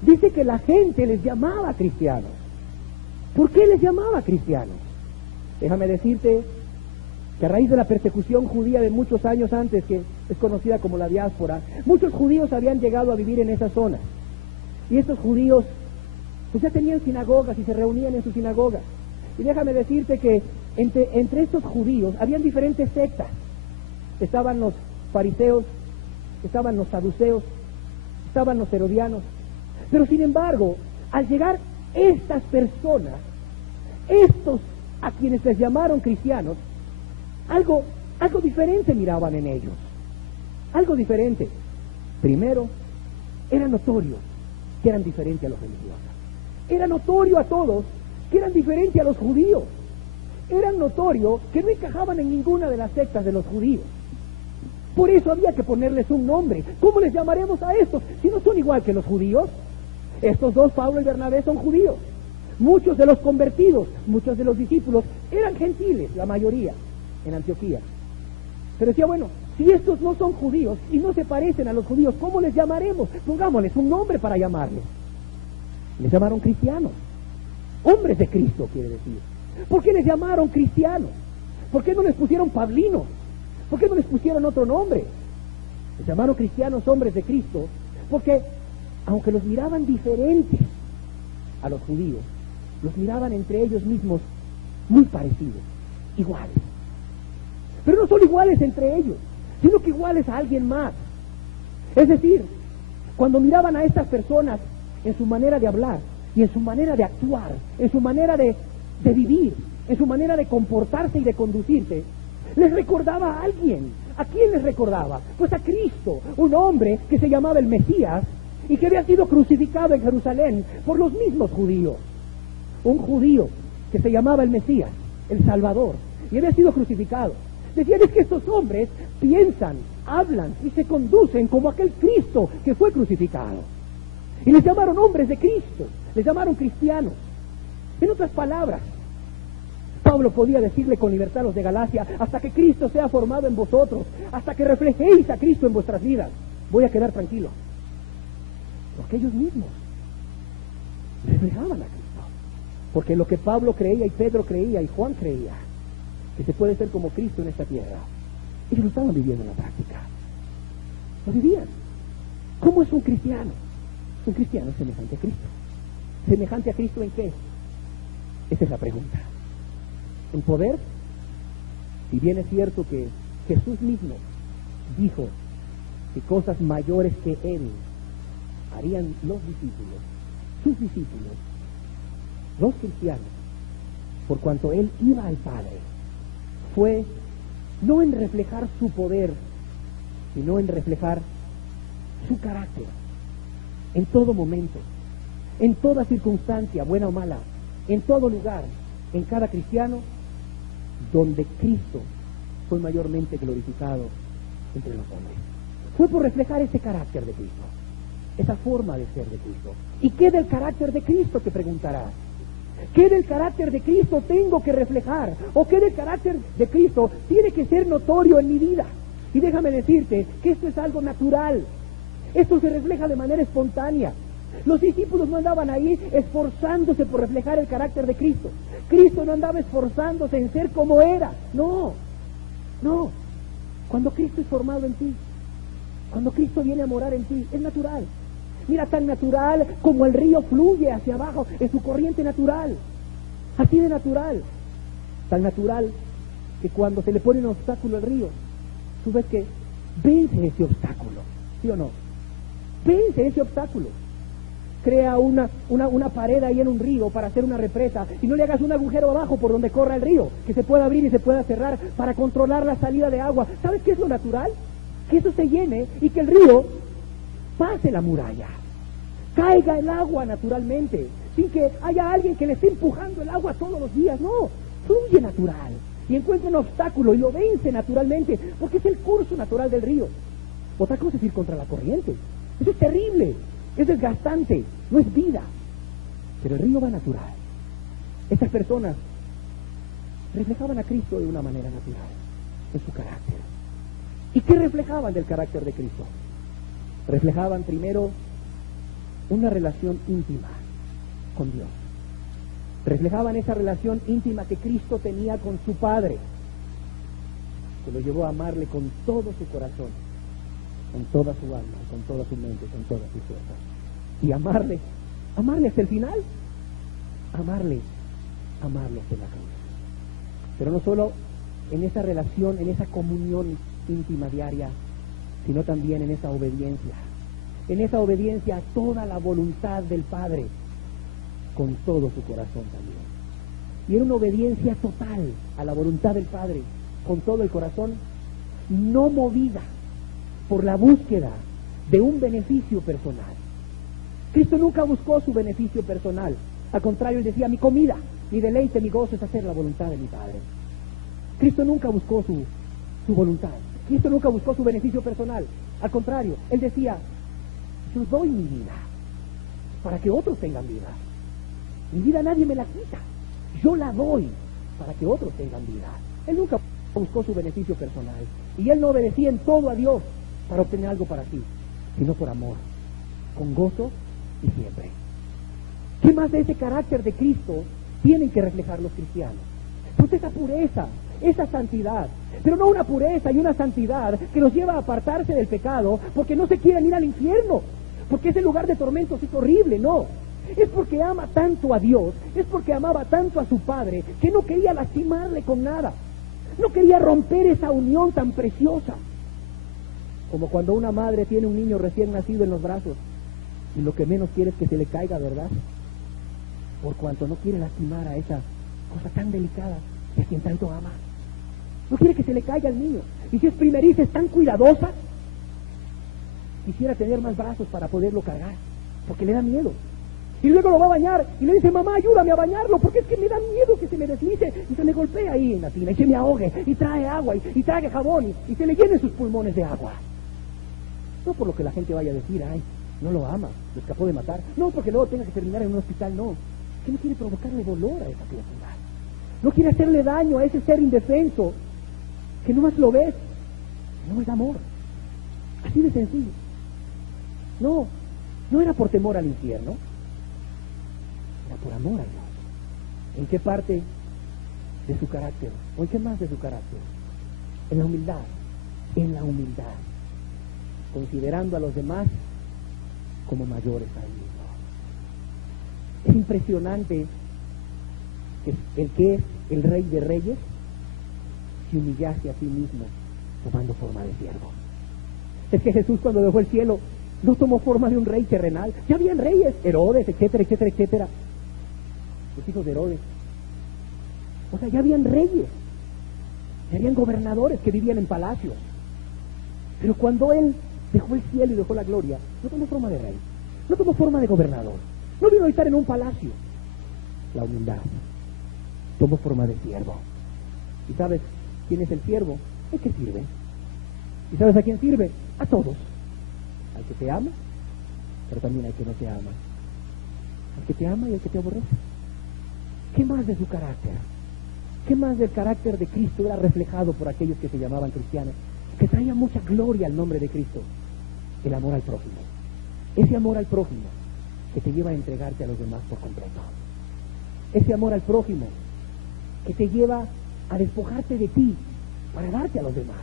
Dice que la gente les llamaba cristianos. ¿Por qué les llamaba cristianos? Déjame decirte que a raíz de la persecución judía de muchos años antes, que es conocida como la diáspora, muchos judíos habían llegado a vivir en esa zona. Y estos judíos pues ya tenían sinagogas y se reunían en sus sinagogas. Y déjame decirte que entre estos judíos habían diferentes sectas. Estaban los fariseos, estaban los saduceos, estaban los herodianos. Pero sin embargo, al llegar estas personas, estos a quienes les llamaron cristianos, algo diferente miraban en ellos. Algo diferente. Primero, era notorio que eran diferentes a los religiosos. Era notorio a todos que eran diferentes a los judíos. Era notorio que no encajaban en ninguna de las sectas de los judíos. Por eso había que ponerles un nombre. ¿Cómo les llamaremos a estos si no son igual que los judíos? Estos dos, Pablo y Bernabé, son judíos. Muchos de los convertidos, muchos de los discípulos, eran gentiles, la mayoría, en Antioquía. Pero decía, bueno, si estos no son judíos y no se parecen a los judíos, ¿cómo les llamaremos? Pongámosles un nombre para llamarles. Les llamaron cristianos. Hombres de Cristo, quiere decir. ¿Por qué les llamaron cristianos? ¿Por qué no les pusieron pablinos? ¿Por qué no les pusieron otro nombre? Les llamaron cristianos, hombres de Cristo, porque aunque los miraban diferentes a los judíos, los miraban entre ellos mismos muy parecidos, iguales. Pero no solo iguales entre ellos, sino que iguales a alguien más. Es decir, cuando miraban a estas personas en su manera de hablar y en su manera de actuar, en su manera de vivir, en su manera de comportarse y de conducirse, les recordaba a alguien. ¿A quién les recordaba? Pues a Cristo, un hombre que se llamaba el Mesías y que había sido crucificado en Jerusalén por los mismos judíos. Un judío que se llamaba el Mesías, el Salvador, y había sido crucificado. Decían, es que estos hombres piensan, hablan y se conducen como aquel Cristo que fue crucificado. Y les llamaron hombres de Cristo, les llamaron cristianos. En otras palabras, Pablo podía decirle con libertad a los de Galacia, hasta que Cristo sea formado en vosotros, hasta que reflejéis a Cristo en vuestras vidas, voy a quedar tranquilo. Porque ellos mismos reflejaban a Cristo. Porque lo que Pablo creía y Pedro creía y Juan creía, que se puede ser como Cristo en esta tierra, ellos lo estaban viviendo en la práctica. Lo vivían. ¿Cómo es un cristiano? Un cristiano es semejante a Cristo. ¿Semejante a Cristo en qué? Esa es la pregunta. En poder, si bien es cierto que Jesús mismo dijo que cosas mayores que Él harían los discípulos, sus discípulos, los cristianos, por cuanto Él iba al Padre, fue no en reflejar su poder, sino en reflejar su carácter, en todo momento, en toda circunstancia, buena o mala, en todo lugar, en cada cristiano, donde Cristo fue mayormente glorificado entre los hombres. Fue por reflejar ese carácter de Cristo, esa forma de ser de Cristo. ¿Y qué del carácter de Cristo? Te preguntarás. ¿Qué del carácter de Cristo tengo que reflejar? ¿O qué del carácter de Cristo tiene que ser notorio en mi vida? Y déjame decirte que esto es algo natural. Esto se refleja de manera espontánea. Los discípulos no andaban ahí esforzándose por reflejar el carácter de Cristo. Cristo no andaba esforzándose en ser como era. No, no. Cuando Cristo es formado en ti, cuando Cristo viene a morar en ti, es natural. Mira, tan natural como el río fluye hacia abajo en su corriente natural. Así de natural. Tan natural que cuando se le pone un obstáculo al río, tú ves que vence ese obstáculo. ¿Sí o no? Vence ese obstáculo. Crea una pared ahí en un río para hacer una represa y no le hagas un agujero abajo por donde corra el río, que se pueda abrir y se pueda cerrar para controlar la salida de agua. ¿Sabes qué es lo natural? Que eso se llene y que el río pase la muralla, caiga el agua naturalmente, sin que haya alguien que le esté empujando el agua todos los días. No, fluye natural y encuentra un obstáculo y lo vence naturalmente, porque es el curso natural del río. Otra cosa es ir contra la corriente. Eso es terrible, es desgastante, no es vida. Pero el río va natural. Estas personas reflejaban a Cristo de una manera natural, en su carácter. ¿Y qué reflejaban del carácter de Cristo? Reflejaban primero una relación íntima con Dios. Reflejaban esa relación íntima que Cristo tenía con su Padre, que lo llevó a amarle con todo su corazón, con toda su alma, con toda su mente, con todas sus fuerzas. Y amarle hasta el final, amarle hasta la cruz. Pero no solo en esa relación, en esa comunión íntima diaria, sino también en esa obediencia a toda la voluntad del Padre, con todo su corazón también. Y era una obediencia total a la voluntad del Padre, con todo el corazón, no movida por la búsqueda de un beneficio personal. Cristo nunca buscó su beneficio personal. Al contrario, él decía, mi comida, mi deleite, mi gozo es hacer la voluntad de mi Padre. Cristo nunca buscó su voluntad. Cristo nunca buscó su beneficio personal. Al contrario, él decía, yo doy mi vida para que otros tengan vida. Mi vida nadie me la quita. Yo la doy para que otros tengan vida. Él nunca buscó su beneficio personal. Y él no obedecía en todo a Dios para obtener algo para sí, sino por amor, con gozo y siempre. ¿Qué más de ese carácter de Cristo tienen que reflejar los cristianos? Pues esa pureza, esa santidad, pero no una pureza y una santidad que los lleva a apartarse del pecado porque no se quieren ir al infierno, porque ese lugar de tormentos es horrible, no. Es porque ama tanto a Dios, es porque amaba tanto a su Padre, que no quería lastimarle con nada, no quería romper esa unión tan preciosa. Como cuando una madre tiene un niño recién nacido en los brazos y lo que menos quiere es que se le caiga, ¿verdad? Por cuanto no quiere lastimar a esa cosa tan delicada de quien tanto ama. No quiere que se le caiga al niño. Y si es primeriza, es tan cuidadosa, quisiera tener más brazos para poderlo cargar, porque le da miedo. Y luego lo va a bañar y le dice, mamá, ayúdame a bañarlo, porque es que me da miedo que se me deslice y se me golpee ahí en la tina y se me ahogue, y trae agua y trae jabón y se le llenen sus pulmones de agua. No por lo que la gente vaya a decir, ay, no lo ama, lo escapó de matar. No porque luego tenga que terminar en un hospital, no. Que no quiere provocarle dolor a esa criatura. No quiere hacerle daño a ese ser indefenso que nomás lo ves. No es amor. Así de sencillo. No era por temor al infierno. Era por amor a Dios. ¿En qué parte de su carácter? ¿O en qué más de su carácter? En la humildad. En la humildad. Considerando a los demás como mayores a él mismo. Es impresionante que el que es el Rey de Reyes se humillase a sí mismo tomando forma de siervo. Es que Jesús, cuando dejó el cielo, no tomó forma de un rey terrenal. Ya habían reyes, Herodes, etcétera, etcétera, etcétera. Los hijos de Herodes. O sea, ya habían reyes, ya habían gobernadores que vivían en palacios. Pero cuando él dejó el cielo y dejó la gloria, no tomó forma de rey, no tomó forma de gobernador, no vino a estar en un palacio. La humildad. Tomó forma de siervo. ¿Y sabes quién es el siervo? El que sirve. ¿Y sabes a quién sirve? A todos. Al que te ama, pero también al que no te ama. Al que te ama y al que te aborrece. ¿Qué más de su carácter? ¿Qué más del carácter de Cristo era reflejado por aquellos que se llamaban cristianos? Que traía mucha gloria al nombre de Cristo. El amor al prójimo. Ese amor al prójimo que te lleva a entregarte a los demás por completo. Ese amor al prójimo que te lleva a despojarte de ti para darte a los demás.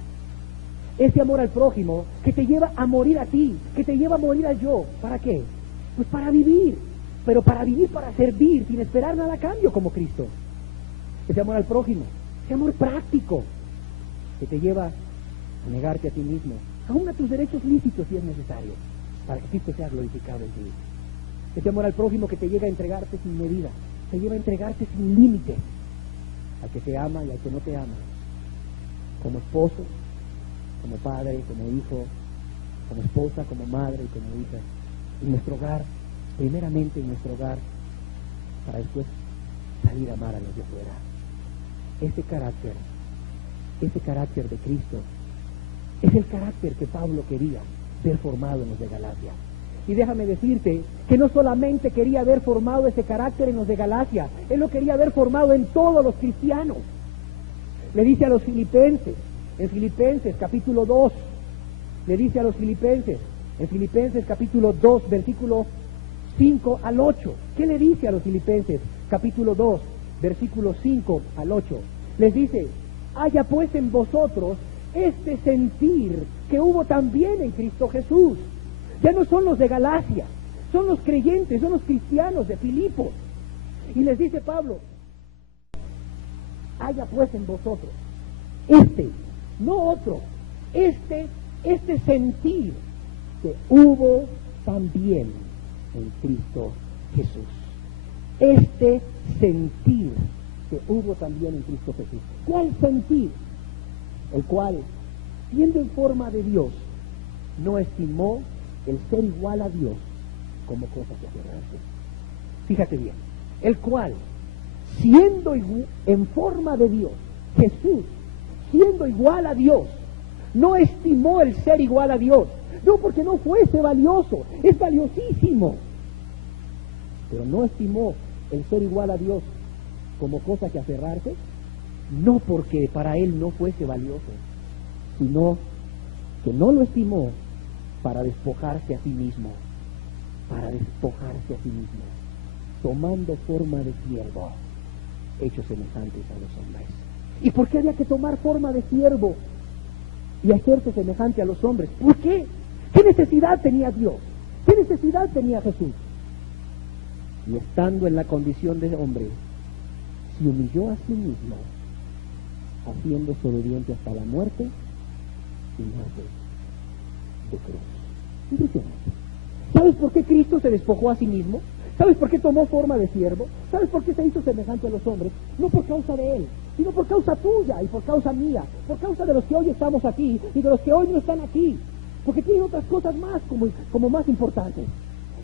Ese amor al prójimo que te lleva a morir a ti, que te lleva a morir a yo. ¿Para qué? Pues para vivir, pero para vivir, para servir, sin esperar nada a cambio como Cristo. Ese amor al prójimo, ese amor práctico que te lleva a negarte a ti mismo, aún a tus derechos lícitos si es necesario, para que Cristo sea glorificado en ti. Ese amor al prójimo que te llega a entregarte sin medida, te lleva a entregarte sin límites, al que te ama y al que no te ama, como esposo, como padre, como hijo, como esposa, como madre y como hija, en nuestro hogar, primeramente en nuestro hogar, para después salir a amar a los de afuera. ese carácter de Cristo, es el carácter que Pablo quería ver formado en los de Galacia. Y déjame decirte que no solamente quería ver formado ese carácter en los de Galacia, él lo quería ver formado en todos los cristianos. Le dice a los filipenses, en Filipenses capítulo 2, le dice a los filipenses, en Filipenses capítulo 2, versículo 5 al 8, ¿qué le dice a los filipenses? Capítulo 2, versículo 5 al 8, les dice: haya pues en vosotros este sentir que hubo también en Cristo Jesús. Ya no son los de Galacia, son los creyentes, son los cristianos de Filipos. Y les dice Pablo: haya pues en vosotros no otro, este sentir que hubo también en Cristo Jesús. Este sentir que hubo también en Cristo Jesús. ¿Cuál sentir? El cual, siendo en forma de Dios, no estimó el ser igual a Dios como cosa que aferrarse. Fíjate bien, el cual, siendo en forma de Dios, Jesús, siendo igual a Dios, no estimó el ser igual a Dios, no porque no fuese valioso, es valiosísimo, pero no estimó el ser igual a Dios como cosa que aferrarse, no porque para él no fuese valioso, sino que no lo estimó para despojarse a sí mismo, tomando forma de siervo, hechos semejantes a los hombres. ¿Y por qué había que tomar forma de siervo y hacerse semejante a los hombres? ¿Por qué? ¿Qué necesidad tenía Dios? ¿Qué necesidad tenía Jesús? Y estando en la condición de hombre, se humilló a sí mismo, haciéndose obediente hasta la muerte y muerte de cruz. Impresionante. ¿Sabes por qué Cristo se despojó a sí mismo? ¿Sabes por qué tomó forma de siervo? ¿Sabes por qué se hizo semejante a los hombres? No por causa de él, sino por causa tuya y por causa mía, por causa de los que hoy estamos aquí y de los que hoy no están aquí, porque tienen otras cosas más como más importantes.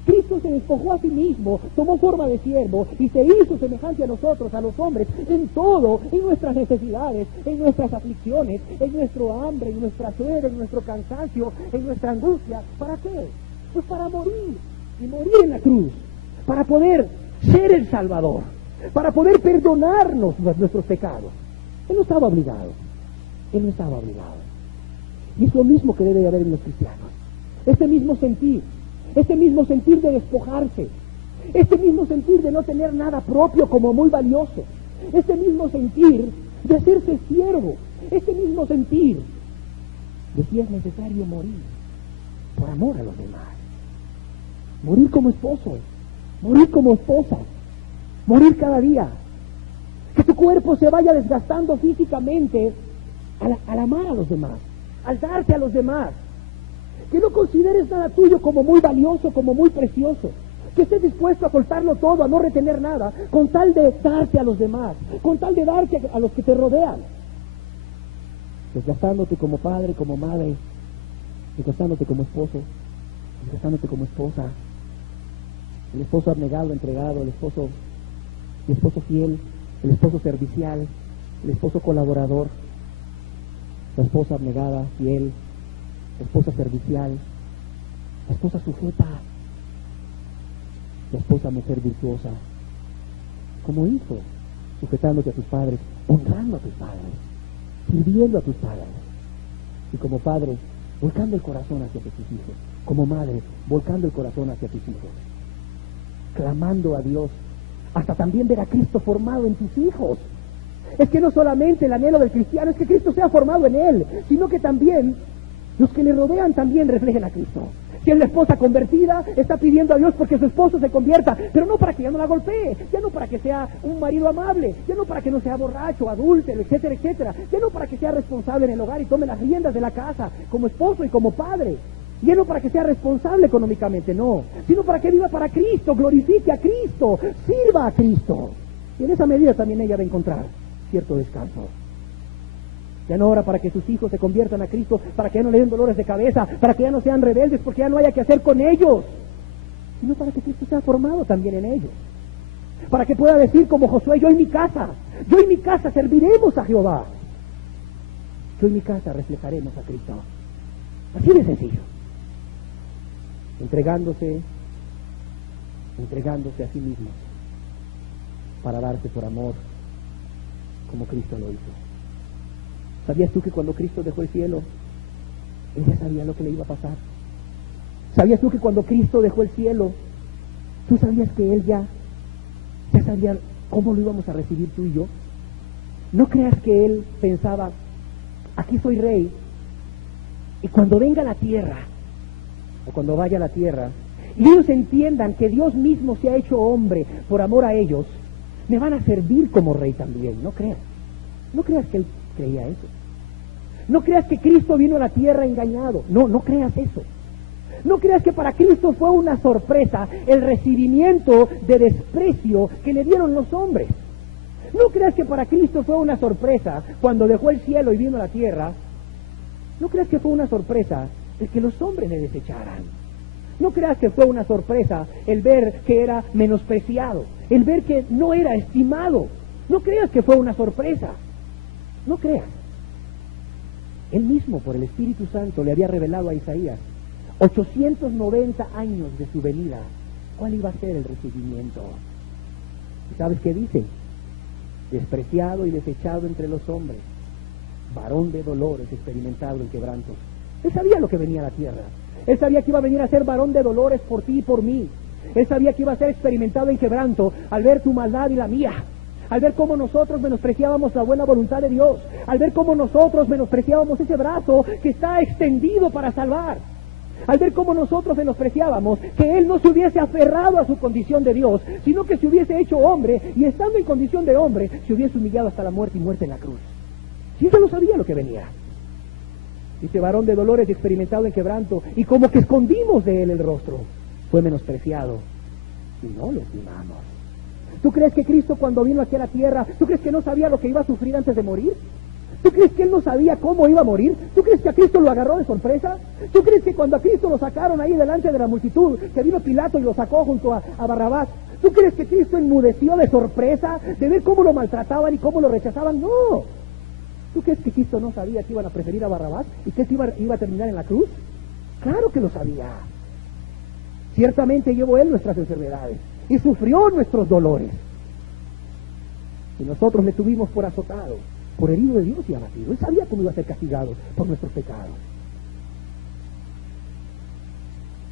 Cristo se despojó a sí mismo, tomó forma de siervo y se hizo semejante a nosotros, a los hombres, en todo, en nuestras necesidades, en nuestras aflicciones, en nuestro hambre, en nuestra sed, en nuestro cansancio, en nuestra angustia. ¿Para qué? Pues para morir, y morir en la cruz, para poder ser el Salvador, para poder perdonarnos nuestros pecados. Él no estaba obligado, Él no estaba obligado. Y es lo mismo que debe haber en los cristianos, este mismo sentir de despojarse, este mismo sentir de no tener nada propio como muy valioso, este mismo sentir de hacerse siervo, este mismo sentir de si es necesario morir por amor a los demás, morir como esposo, morir como esposa, morir cada día, que tu cuerpo se vaya desgastando físicamente al amar a los demás, al darte a los demás, que no consideres nada tuyo como muy valioso, como muy precioso, que estés dispuesto a soltarlo todo, a no retener nada, con tal de darte a los demás, con tal de darte a los que te rodean, desgastándote como padre, como madre, desgastándote como esposo, desgastándote como esposa, el esposo abnegado, entregado, el esposo fiel, el esposo servicial, el esposo colaborador, la esposa abnegada, fiel, la esposa servicial, la esposa sujeta, la esposa mujer virtuosa, como hijo, sujetándote a tus padres, honrando a tus padres, sirviendo a tus padres, y como padre, volcando el corazón hacia tus hijos, como madre, volcando el corazón hacia tus hijos, clamando a Dios, hasta también ver a Cristo formado en tus hijos. Es que no solamente el anhelo del cristiano es que Cristo sea formado en él, sino que también los que le rodean también reflejen a Cristo. Si es la esposa convertida, está pidiendo a Dios porque su esposo se convierta, pero no para que ya no la golpee, ya no para que sea un marido amable, ya no para que no sea borracho, adúltero, etcétera, etcétera, ya no para que sea responsable en el hogar y tome las riendas de la casa como esposo y como padre, ya no para que sea responsable económicamente, no, sino para que viva para Cristo, glorifique a Cristo, sirva a Cristo. Y en esa medida también ella va a encontrar cierto descanso. Ya no ora para que sus hijos se conviertan a Cristo, para que ya no le den dolores de cabeza, para que ya no sean rebeldes, porque ya no haya que hacer con ellos, sino para que Cristo sea formado también en ellos, para que pueda decir como Josué: yo en mi casa Yo y mi casa serviremos a Jehová. Yo y mi casa reflejaremos a Cristo. Así de sencillo. Entregándose a sí mismos para darse por amor como Cristo lo hizo. ¿Sabías tú que cuando Cristo dejó el cielo, Él ya sabía lo que le iba a pasar? ¿Sabías tú que cuando Cristo dejó el cielo, tú sabías que Él ya sabía cómo lo íbamos a recibir tú y yo? No creas que Él pensaba, aquí soy rey, y cuando venga la tierra, o cuando vaya a la tierra, y ellos entiendan que Dios mismo se ha hecho hombre por amor a ellos, me van a servir como rey también. No creas que Él creía eso. No creas que Cristo vino a la tierra engañado. No creas eso. No creas que para Cristo fue una sorpresa el recibimiento de desprecio que le dieron los hombres. No creas que para Cristo fue una sorpresa cuando dejó el cielo y vino a la tierra. No creas que fue una sorpresa el que los hombres le desecharan. No creas que fue una sorpresa el ver que era menospreciado, el ver que no era estimado. No creas que fue una sorpresa. No creas. Él mismo, por el Espíritu Santo, le había revelado a Isaías 890 años de su venida cuál iba a ser el recibimiento. ¿Y sabes qué dice? Despreciado y desechado entre los hombres, varón de dolores, experimentado en quebrantos. Él sabía lo que venía a la tierra. Él sabía que iba a venir a ser varón de dolores por ti y por mí. Él sabía que iba a ser experimentado en quebranto al ver tu maldad y la mía, al ver cómo nosotros menospreciábamos la buena voluntad de Dios, al ver cómo nosotros menospreciábamos ese brazo que está extendido para salvar, al ver cómo nosotros menospreciábamos que Él no se hubiese aferrado a su condición de Dios, sino que se hubiese hecho hombre y estando en condición de hombre, se hubiese humillado hasta la muerte y muerte en la cruz. Sí, ya lo sabía lo que venía. Dice, varón de dolores y experimentado en quebranto, y como que escondimos de Él el rostro, fue menospreciado y no lo estimamos. ¿Tú crees que Cristo cuando vino aquí a la tierra, tú crees que no sabía lo que iba a sufrir antes de morir? ¿Tú crees que Él no sabía cómo iba a morir? ¿Tú crees que a Cristo lo agarró de sorpresa? ¿Tú crees que cuando a Cristo lo sacaron ahí delante de la multitud, que vino Pilato y lo sacó junto a Barrabás, ¿tú crees que Cristo enmudeció de sorpresa de ver cómo lo maltrataban y cómo lo rechazaban? No. ¿Tú crees que Cristo no sabía que iban a preferir a Barrabás y que iba a terminar en la cruz? Claro que lo sabía. Ciertamente llevó Él nuestras enfermedades y sufrió nuestros dolores. Y nosotros le tuvimos por azotado, por herido de Dios y abatido. Él sabía cómo iba a ser castigado por nuestros pecados.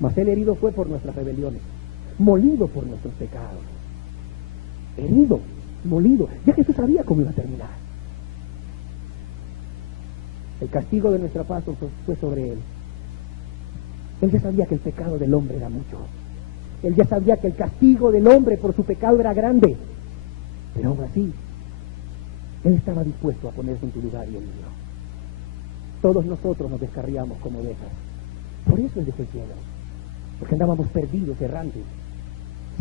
Mas Él herido fue por nuestras rebeliones, molido por nuestros pecados. Herido, molido. Ya Jesús sabía cómo iba a terminar. El castigo de nuestra paz fue sobre Él. Él ya sabía que el pecado del hombre era mucho. Él ya sabía que el castigo del hombre por su pecado era grande. Pero aún así, Él estaba dispuesto a ponerse en tu lugar y el mío. Todos nosotros nos descarriamos como ovejas. Por eso Él dejó el cielo. Porque andábamos perdidos, errantes,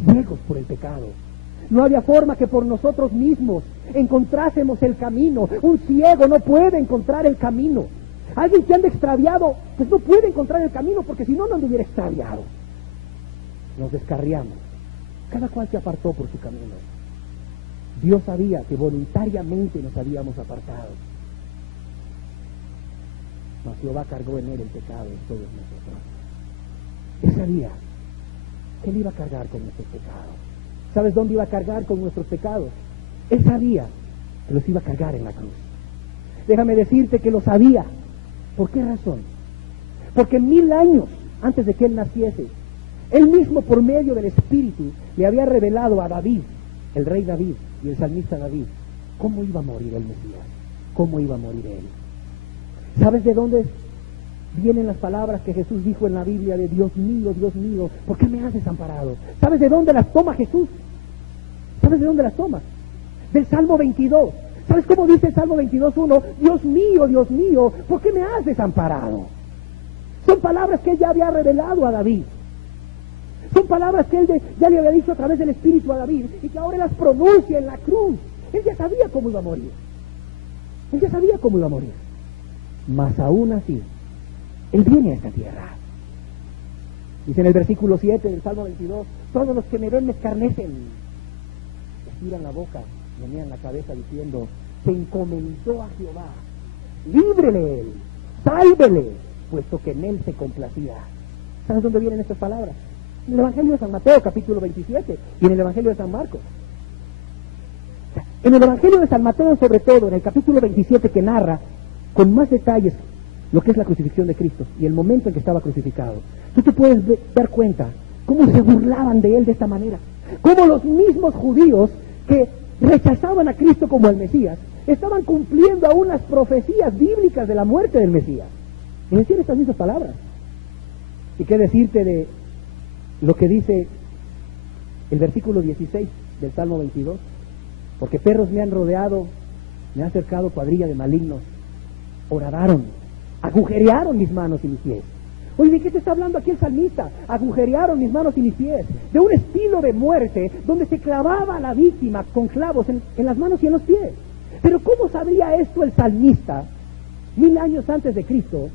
ciegos por el pecado. No había forma que por nosotros mismos encontrásemos el camino. Un ciego no puede encontrar el camino. Alguien que anda extraviado, pues no puede encontrar el camino, porque si no, no anduviera extraviado. Nos descarriamos. Cada cual se apartó por su camino. Dios sabía que voluntariamente nos habíamos apartado. Mas Jehová cargó en Él el pecado de todos nosotros. Él sabía que Él iba a cargar con nuestros pecados. ¿Sabes dónde iba a cargar con nuestros pecados? Él sabía que los iba a cargar en la cruz. Déjame decirte que lo sabía. ¿Por qué razón? Porque 1000 años antes de que Él naciese, Él mismo por medio del Espíritu le había revelado a David, el rey David y el salmista David, cómo iba a morir el Mesías, cómo iba a morir Él. ¿Sabes de dónde vienen las palabras que Jesús dijo en la Biblia de Dios mío, ¿por qué me has desamparado? ¿Sabes de dónde las toma Jesús? ¿Sabes de dónde las toma? Del Salmo 22. ¿Sabes cómo dice el Salmo 22:1? Dios mío, ¿por qué me has desamparado? Son palabras que Él ya había revelado a David. Son palabras que Él ya le había dicho a través del Espíritu a David y que ahora Él las pronuncia en la cruz. Él ya sabía cómo iba a morir. Él ya sabía cómo iba a morir. Mas aún así, Él viene a esta tierra. Dice en el versículo 7 del Salmo 22, todos los que me ven me escarnecen, me tiran la boca menean la cabeza diciendo, se encomendó a Jehová, líbrele él, sálvele, puesto que en él se complacía. ¿Sabes dónde vienen estas palabras? En el Evangelio de San Mateo, capítulo 27, y en el Evangelio de San Marcos. En el Evangelio de San Mateo, sobre todo, en el capítulo 27, que narra con más detalles lo que es la crucifixión de Cristo y el momento en que estaba crucificado, tú te puedes dar cuenta cómo se burlaban de él de esta manera, cómo los mismos judíos que rechazaban a Cristo como el Mesías estaban cumpliendo aún las profecías bíblicas de la muerte del Mesías. Y decían estas mismas palabras. ¿Y qué decirte de lo que dice el versículo 16 del Salmo 22? Porque perros me han rodeado, me han cercado cuadrilla de malignos, horadaron, agujerearon mis manos y mis pies. Oye, ¿de qué te está hablando aquí el salmista? Agujerearon mis manos y mis pies. De un estilo de muerte donde se clavaba a la víctima con clavos en las manos y en los pies. Pero ¿cómo sabría esto el salmista 1000 años antes de Cristo,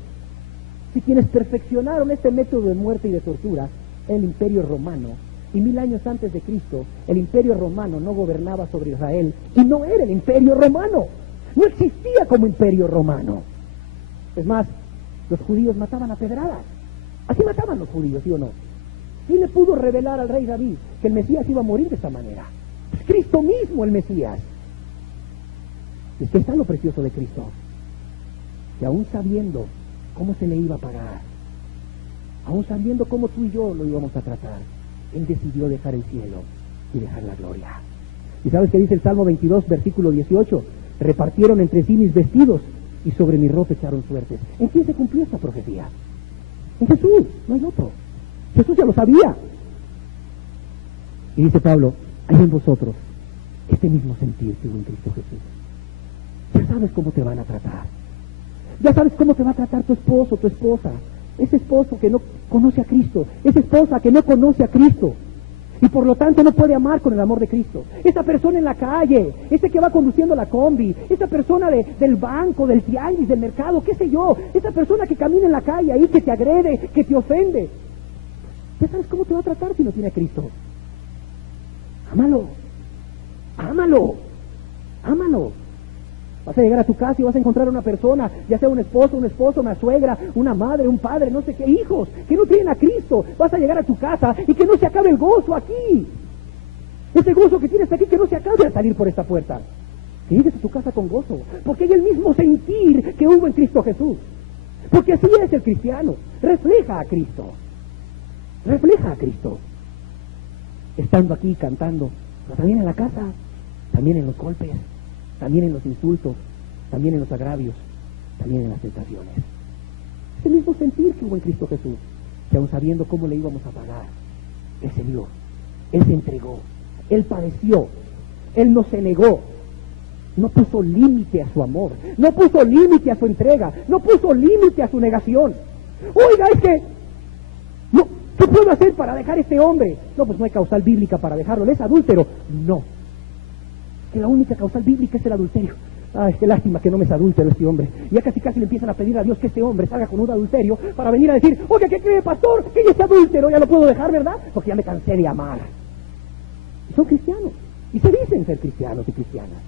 si quienes perfeccionaron este método de muerte y de tortura en el Imperio Romano, y 1000 años antes de Cristo el Imperio Romano no gobernaba sobre Israel y no era el Imperio Romano, no existía como Imperio Romano? Es más, los judíos mataban a pedradas. Así mataban los judíos, ¿sí o no? ¿Quién le pudo revelar al rey David que el Mesías iba a morir de esta manera? Pues Cristo mismo, el Mesías. Y es que está lo precioso de Cristo, que aún sabiendo cómo se le iba a pagar, aún sabiendo cómo tú y yo lo íbamos a tratar, Él decidió dejar el cielo y dejar la gloria. ¿Y sabes qué dice el Salmo 22, versículo 18? Repartieron entre sí mis vestidos y sobre mi ropa echaron suertes. ¿En quién se cumplió esta profecía? En Jesús, no hay otro. Jesús ya lo sabía. Y dice Pablo, hay en vosotros este mismo sentir que hubo en Cristo Jesús. Ya sabes cómo te van a tratar. Ya sabes cómo te va a tratar tu esposo, tu esposa. Ese esposo que no conoce a Cristo. Esa esposa que no conoce a Cristo. Y por lo tanto no puede amar con el amor de Cristo. Esa persona en la calle, ese que va conduciendo la combi, esa persona del banco, del tianguis, del mercado, qué sé yo, esa persona que camina en la calle ahí, que te agrede, que te ofende. Ya sabes cómo te va a tratar si no tiene a Cristo. Ámalo, ámalo, ámalo. Vas a llegar a tu casa y vas a encontrar una persona, ya sea un esposo, una suegra, una madre, un padre, no sé qué, hijos, que no tienen a Cristo. Vas a llegar a tu casa y que no se acabe el gozo aquí. Ese gozo que tienes aquí, que no se acabe al salir por esta puerta. Que llegues a tu casa con gozo, porque hay el mismo sentir que hubo en Cristo Jesús. Porque así es el cristiano, refleja a Cristo. Refleja a Cristo. Estando aquí cantando, pero también en la casa, también en los golpes, también en los insultos, también en los agravios, también en las tentaciones. Es el mismo sentir que hubo en Cristo Jesús, que aun sabiendo cómo le íbamos a pagar, Él se dio, Él se entregó, Él padeció, Él no se negó, no puso límite a su amor, no puso límite a su entrega, no puso límite a su negación. Oiga, es que, no, ¿qué puedo hacer para dejar a este hombre? No, pues no hay causal bíblica para dejarlo, ¿él es adúltero? No. Que la única causal bíblica es el adulterio. Ay, qué lástima que no me es adúltero este hombre. Ya casi le empiezan a pedir a Dios que este hombre salga con un adulterio para venir a decir, oye, ¿qué cree, pastor? Que yo es adúltero, ya lo puedo dejar, ¿verdad? Porque ya me cansé de amar. Y son cristianos. Y se dicen ser cristianos y cristianas.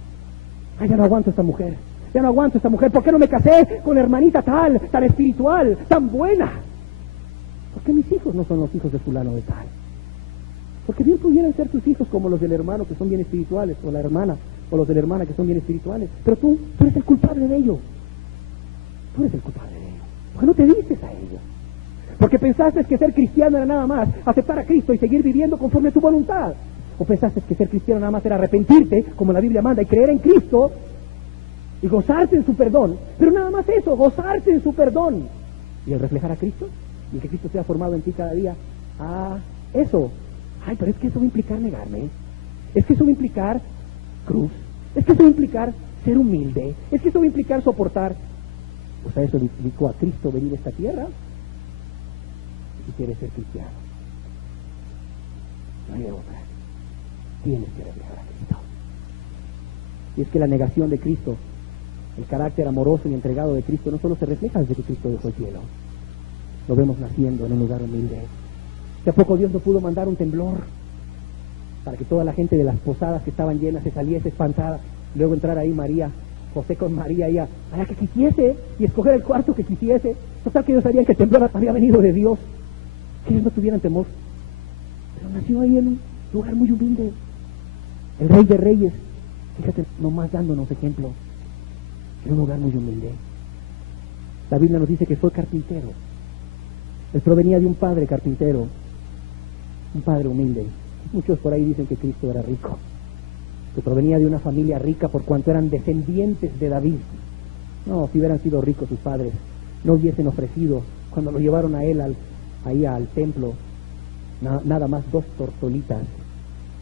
Ay, ya no aguanto a esta mujer. Ya no aguanto a esta mujer. ¿Por qué no me casé con la hermanita tal, tan espiritual, tan buena? Porque mis hijos no son los hijos de fulano de tal. Porque bien pudieran ser tus hijos como los del hermano que son bien espirituales, o la hermana, o los de la hermana que son bien espirituales. Pero tú eres el culpable de ello. Tú eres el culpable de ello. Porque no te dices a ellos. Porque pensaste que ser cristiano era nada más aceptar a Cristo y seguir viviendo conforme a tu voluntad. O pensaste que ser cristiano nada más era arrepentirte, como la Biblia manda, y creer en Cristo y gozarse en su perdón. Pero nada más eso, gozarse en su perdón. Y el reflejar a Cristo, y que Cristo sea formado en ti cada día. Eso. Ay, pero es que eso va a implicar negarme. Es que eso va a implicar cruz. Es que eso va a implicar ser humilde. Es que eso va a implicar soportar. O sea, eso le implicó a Cristo venir a esta tierra. Si quieres ser cristiano, no hay de otra. Tienes que reflejar a Cristo. Y es que la negación de Cristo, el carácter amoroso y entregado de Cristo, no solo se refleja desde que Cristo dejó el cielo. Lo vemos naciendo en un lugar humilde. ¿De a poco Dios no pudo mandar un temblor para que toda la gente de las posadas que estaban llenas se saliese espantada. Luego entrar ahí María, José con María, ella, a la que quisiese, y escoger el cuarto que quisiese. Total que ellos sabían que el temblor había venido de Dios, que ellos no tuvieran temor. Pero nació ahí en un lugar muy humilde, el Rey de Reyes, fíjate, nomás dándonos ejemplo, en un lugar muy humilde. La Biblia nos dice que fue carpintero. Él provenía de un padre carpintero, un padre humilde. Muchos por ahí dicen que Cristo era rico, que provenía de una familia rica por cuanto eran descendientes de David. No, si hubieran sido ricos sus padres, no hubiesen ofrecido, cuando lo llevaron a él ahí al templo, nada más 2 tortolitas,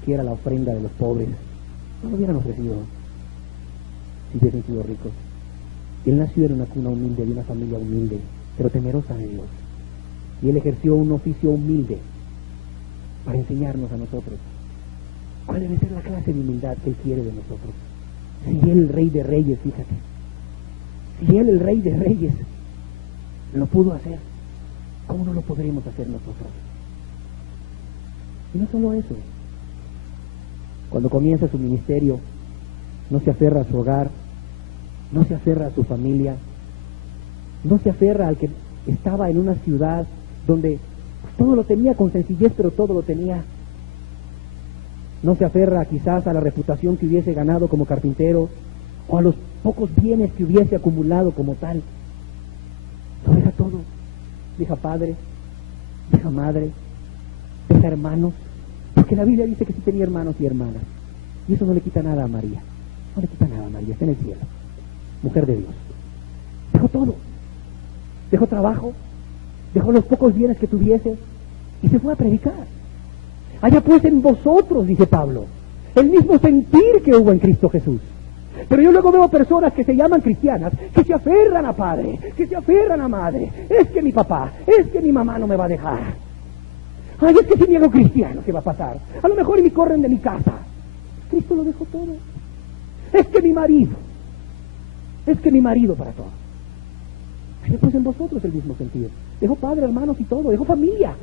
que era la ofrenda de los pobres. No lo hubieran ofrecido si hubiesen sido ricos. Y él nació en una cuna humilde, de una familia humilde, pero temerosa de Dios. Y él ejerció un oficio humilde para enseñarnos a nosotros cuál debe ser la clase de humildad que él quiere de nosotros. Si él, el Rey de Reyes, fíjate, si él, el Rey de Reyes, lo pudo hacer, ¿cómo no lo podremos hacer nosotros? Y no solo eso, cuando comienza su ministerio, no se aferra a su hogar, no se aferra a su familia, no se aferra al que estaba en una ciudad donde todo lo tenía con sencillez, pero todo lo tenía. No se aferra quizás a la reputación que hubiese ganado como carpintero o a los pocos bienes que hubiese acumulado como tal. Lo deja todo. Deja padre, deja madre, deja hermanos, porque la Biblia dice que sí tenía hermanos y hermanas. Y eso no le quita nada a María. No le quita nada a María, está en el cielo. Mujer de Dios. Dejó todo. Dejó trabajo, dejó los pocos bienes que tuviese y se fue a predicar. Haya pues en vosotros, dice Pablo, el mismo sentir que hubo en Cristo Jesús. Pero yo luego veo personas que se llaman cristianas, que se aferran a padre, que se aferran a madre. Es que mi papá, es que mi mamá no me va a dejar. Ay, es que si me hago cristiano, ¿qué va a pasar? A lo mejor me corren de mi casa. Cristo lo dejó todo. Es que mi marido para todo. Haya pues en vosotros el mismo sentido. Dejó padre, hermanos y todo, dejó familia.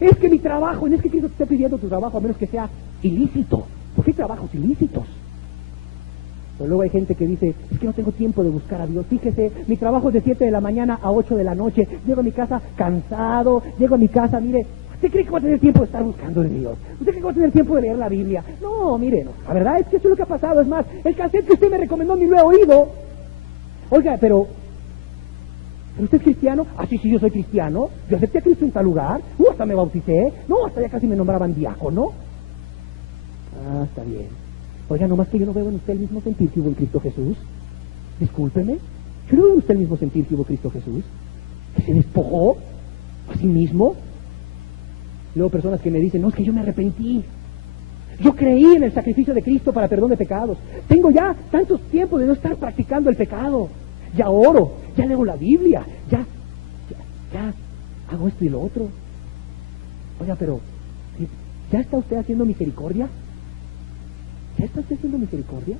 Es que mi trabajo, no es que Cristo te esté pidiendo tu trabajo a menos que sea ilícito, porque hay trabajos ilícitos. Pero luego hay gente que dice, es que no tengo tiempo de buscar a Dios. Fíjese, mi trabajo es de 7 de la mañana a 8 de la noche. Llego a mi casa cansado, llego a mi casa, mire, ¿usted cree que va a tener tiempo de estar buscando de Dios? ¿Usted cree que va a tener tiempo de leer la Biblia? No, mire, no. La verdad es que eso es lo que ha pasado. Es más, el cassette que usted me recomendó ni lo he oído. Oiga, pero ¿usted es cristiano? Ah, sí, yo soy cristiano. Yo acepté a Cristo en tal lugar. Hasta me bauticé. No, hasta ya casi me nombraban diácono. Ah, está bien. Oiga, nomás que yo no veo en usted el mismo sentir que hubo en Cristo Jesús. Discúlpeme. Yo no veo en usted el mismo sentir que hubo Cristo Jesús. Que se despojó a sí mismo. Luego personas que me dicen, no, es que yo me arrepentí. Yo creí en el sacrificio de Cristo para perdón de pecados. Tengo ya tantos tiempos de no estar practicando el pecado. Ya oro, ya leo la Biblia, ya hago esto y lo otro. Oiga, pero ¿ya está usted haciendo misericordia? ¿Ya está usted haciendo misericordia?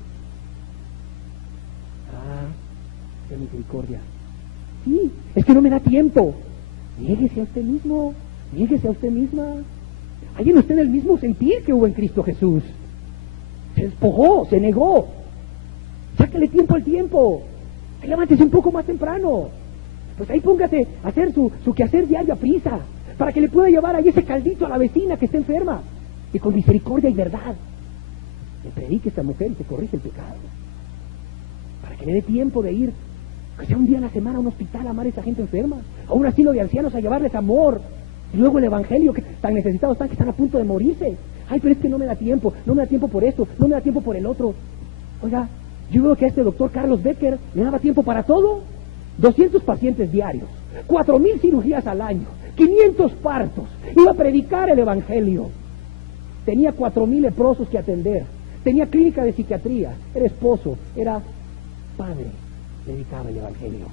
Ah, qué misericordia. Sí, es que no me da tiempo. Niéguese a usted mismo, niéguese a usted misma. Hay en usted el mismo sentir que hubo en Cristo Jesús. Se despojó, se negó. Sáquele tiempo al tiempo. Levántese un poco más temprano. Pues ahí póngase a hacer su quehacer diario a prisa, para que le pueda llevar ahí ese caldito a la vecina que está enferma. Y con misericordia y verdad le predique a esta mujer y se corrige el pecado. Para que le dé tiempo de ir, que sea un día a la semana, a un hospital a amar a esa gente enferma, a un asilo de ancianos a llevarles amor. Y luego el evangelio, que tan necesitados están, que están a punto de morirse. Ay, pero es que no me da tiempo por esto, no me da tiempo por el otro. Oiga, yo veo que a este doctor Carlos Becker le daba tiempo para todo. 200 pacientes diarios, 4,000 cirugías al año, 500 partos. Iba a predicar el evangelio. Tenía 4,000 leprosos que atender. Tenía clínica de psiquiatría. Era esposo, era padre. Predicaba el evangelio.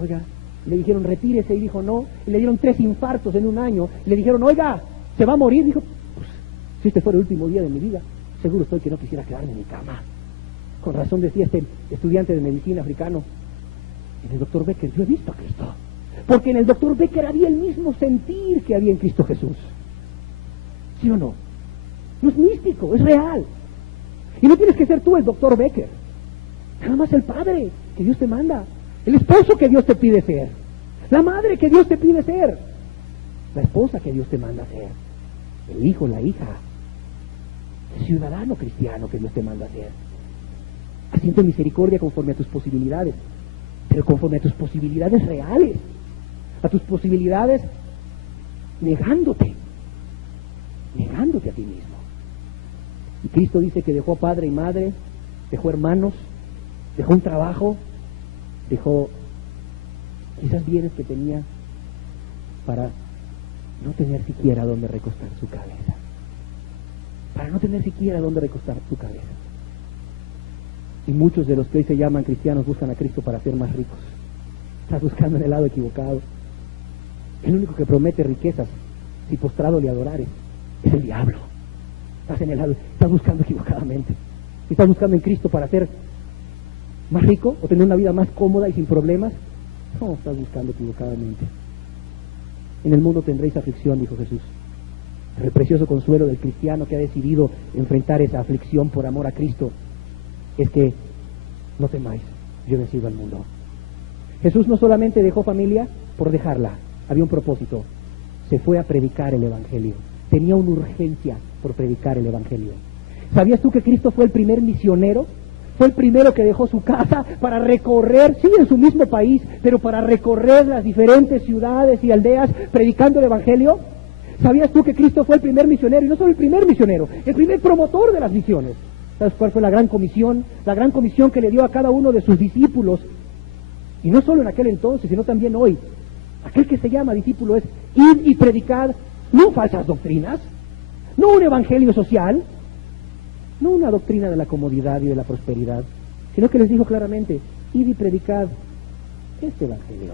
Oiga, le dijeron retírese y dijo no. Y le dieron 3 infartos en un año. Y le dijeron, oiga, ¿se va a morir? Dijo, pues, si este fuera el último día de mi vida, seguro estoy que no quisiera quedarme en mi cama. Con razón decía este estudiante de medicina africano, en el doctor Becker yo he visto a Cristo, porque en el doctor Becker había el mismo sentir que había en Cristo Jesús. ¿Sí o no? No es místico, es real. Y no tienes que ser tú el doctor Becker. Nada más el padre que Dios te manda, el esposo que Dios te pide ser, la madre que Dios te pide ser, la esposa que Dios te manda ser, el hijo, la hija, el ciudadano cristiano que Dios te manda ser, haciendo misericordia conforme a tus posibilidades, pero conforme a tus posibilidades reales, a tus posibilidades negándote a ti mismo. Y Cristo dice que dejó padre y madre, dejó hermanos, dejó un trabajo, dejó quizás bienes que tenía para no tener siquiera donde recostar su cabeza. Para no tener siquiera donde recostar su cabeza. Y muchos de los que hoy se llaman cristianos buscan a Cristo para ser más ricos. Estás buscando en el lado equivocado. El único que promete riquezas, si postrado le adorares, es el diablo. Estás buscando equivocadamente. ¿Estás buscando en Cristo para ser más rico o tener una vida más cómoda y sin problemas? No, estás buscando equivocadamente. En el mundo tendréis aflicción, dijo Jesús. El precioso consuelo del cristiano que ha decidido enfrentar esa aflicción por amor a Cristo es que no temáis, yo he vencido al mundo. Jesús no solamente dejó familia por dejarla, había un propósito. Se fue a predicar el Evangelio. Tenía una urgencia por predicar el Evangelio. ¿Sabías tú que Cristo fue el primer misionero? Fue el primero que dejó su casa para recorrer, sí, en su mismo país, pero para recorrer las diferentes ciudades y aldeas predicando el Evangelio. ¿Sabías tú que Cristo fue el primer misionero? Y no solo el primer misionero, el primer promotor de las misiones. ¿Sabes cuál fue la gran comisión? La gran comisión que le dio a cada uno de sus discípulos. Y no solo en aquel entonces, sino también hoy. Aquel que se llama discípulo es ir y predicar, no falsas doctrinas, no un evangelio social, no una doctrina de la comodidad y de la prosperidad, sino que les dijo claramente, id y predicad este evangelio.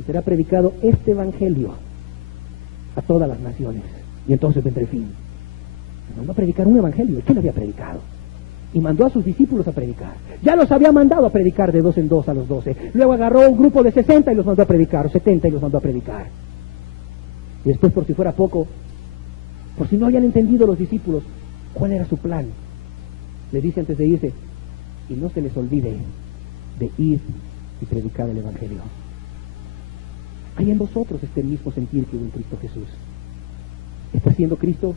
Y será predicado este evangelio a todas las naciones. Y entonces vendrá el fin. Mandó a predicar un evangelio. ¿Y quién lo había predicado? Y mandó a sus discípulos a predicar. Ya los había mandado a predicar de 2 en 2 a los 12. Luego agarró un grupo de 60 y los mandó a predicar, o 70 y los mandó a predicar. Y después, por si fuera poco, por si no habían entendido los discípulos cuál era su plan, le dice antes de irse, y no se les olvide de ir y predicar el evangelio. Hay en vosotros este mismo sentir que hubo en Cristo Jesús. ¿Está siendo Cristo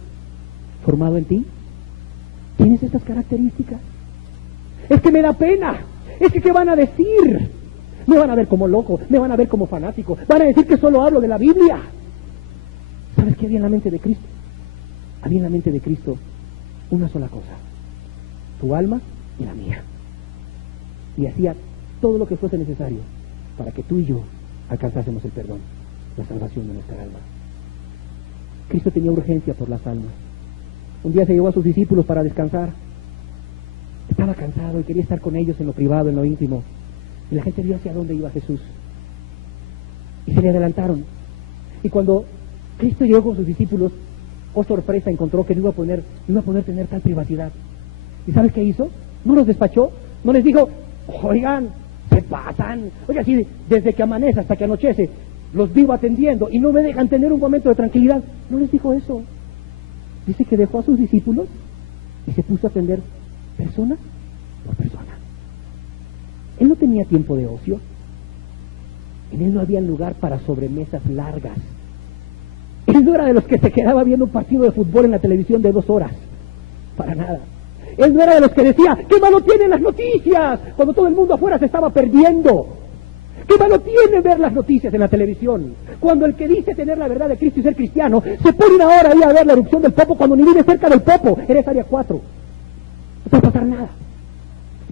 formado en ti? ¿Tienes estas características? Es que me da pena. Es que ¿qué van a decir? Me van a ver como loco, me van a ver como fanático, van a decir que solo hablo de la Biblia. ¿Sabes qué había en la mente de Cristo? Había en la mente de Cristo una sola cosa: tu alma y la mía. Y hacía todo lo que fuese necesario para que tú y yo alcanzásemos el perdón, la salvación de nuestra alma. Cristo tenía urgencia por las almas. Un día se llevó a sus discípulos para descansar. Estaba cansado y quería estar con ellos en lo privado, en lo íntimo. Y la gente vio hacia dónde iba Jesús. Y se le adelantaron. Y cuando Cristo llegó con sus discípulos, oh sorpresa, encontró que no iba a poder tener tal privacidad. ¿Y sabes qué hizo? No los despachó, no les dijo, oigan, se pasan. Oiga, así desde que amanece hasta que anochece, los vivo atendiendo y no me dejan tener un momento de tranquilidad. No les dijo eso. Dice que dejó a sus discípulos y se puso a atender persona por persona. Él no tenía tiempo de ocio. En él no había lugar para sobremesas largas. Él no era de los que se quedaba viendo un partido de fútbol en la televisión de 2 horas. Para nada. Él no era de los que decía, ¿qué malo tienen las noticias? Cuando todo el mundo afuera se estaba perdiendo. ¿Qué malo tiene ver las noticias en la televisión? Cuando el que dice tener la verdad de Cristo y ser cristiano se pone una hora ahí a ver la erupción del Popo cuando ni vive cerca del Popo. Eres área 4. No te va a pasar nada.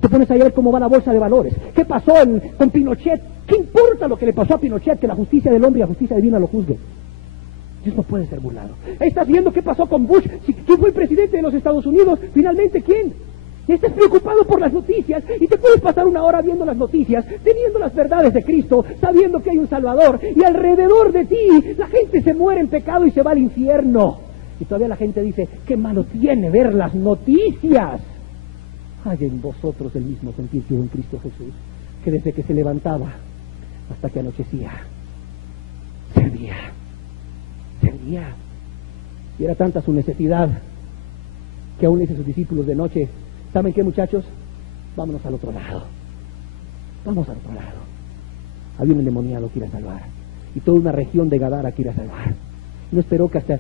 Te pones a ver cómo va la bolsa de valores. ¿Qué pasó con Pinochet? ¿Qué importa lo que le pasó a Pinochet? Que la justicia del hombre y la justicia divina lo juzgue. Dios no puede ser burlado. Estás viendo qué pasó con Bush. ¿Quién fue el presidente de los Estados Unidos? Finalmente, ¿quién? Estás preocupado por las noticias y te puedes pasar una hora viendo las noticias, teniendo las verdades de Cristo, sabiendo que hay un Salvador, y alrededor de ti la gente se muere en pecado y se va al infierno. Y todavía la gente dice, qué malo tiene ver las noticias. Hay en vosotros el mismo sentir que hubo en Cristo Jesús, que desde que se levantaba hasta que anochecía, servía. Y era tanta su necesidad que aún le dice a sus discípulos de noche: ¿saben qué, muchachos? Vámonos al otro lado. Vamos al otro lado. Había un endemoniado que iba a salvar, y toda una región de Gadara que iba a salvar. No esperó que hasta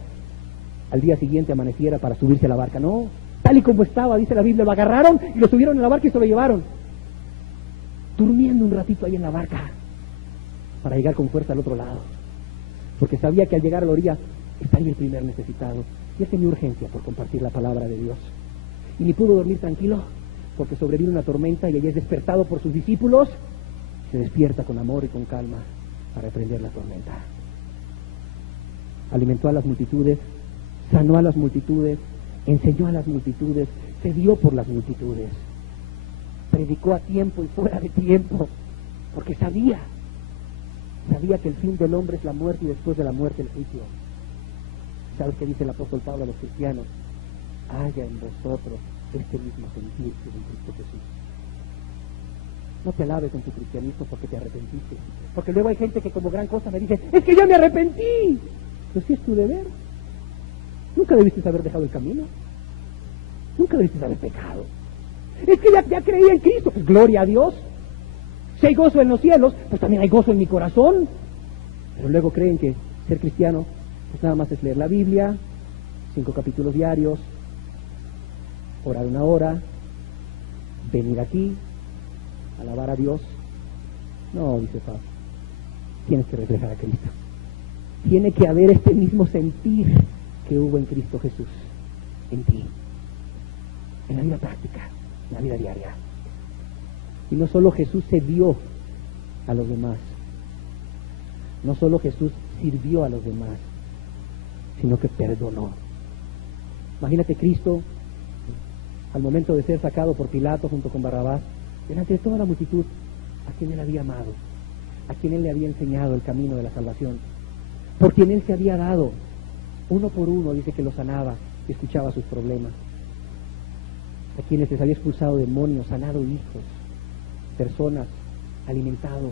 al día siguiente amaneciera para subirse a la barca. No, tal y como estaba, dice la Biblia, lo agarraron y lo subieron en la barca y se lo llevaron, durmiendo un ratito ahí en la barca, para llegar con fuerza al otro lado, porque sabía que al llegar a la orilla estaría el primer necesitado, y él tenía urgencia por compartir la palabra de Dios. Y ni pudo dormir tranquilo, porque sobrevino una tormenta, y allí es despertado por sus discípulos. Se despierta con amor y con calma para reprender la tormenta. Alimentó a las multitudes, sanó a las multitudes, enseñó a las multitudes, se dio por las multitudes, predicó a tiempo y fuera de tiempo, porque sabía que el fin del hombre es la muerte, y después de la muerte el juicio. ¿Sabes qué dice el apóstol Pablo a los cristianos? Haya en vosotros este mismo sentir que es en Cristo Jesús. No te alabes en tu cristianismo porque te arrepentiste, porque luego hay gente que como gran cosa me dice: es que ya me arrepentí. Pero si es tu deber. Nunca debiste haber dejado el camino, nunca debiste haber pecado. Es que ya creí en Cristo. Pues gloria a Dios. Si hay gozo en los cielos, pues también hay gozo en mi corazón. Pero luego creen que ser cristiano pues nada más es leer la Biblia, 5 capítulos diarios, orar 1 hora, venir aquí, alabar a Dios. No, dice Pablo, tienes que reflejar a Cristo. Tiene que haber este mismo sentir que hubo en Cristo Jesús, en ti, en la vida práctica, en la vida diaria. Y no solo Jesús se dio a los demás, no solo Jesús sirvió a los demás, sino que perdonó. Imagínate Cristo, al momento de ser sacado por Pilato junto con Barrabás, delante de toda la multitud, a quien él había amado, a quien él le había enseñado el camino de la salvación, por quien él se había dado, uno por uno, dice que lo sanaba y escuchaba sus problemas, a quienes les había expulsado demonios, sanado hijos, personas, alimentado.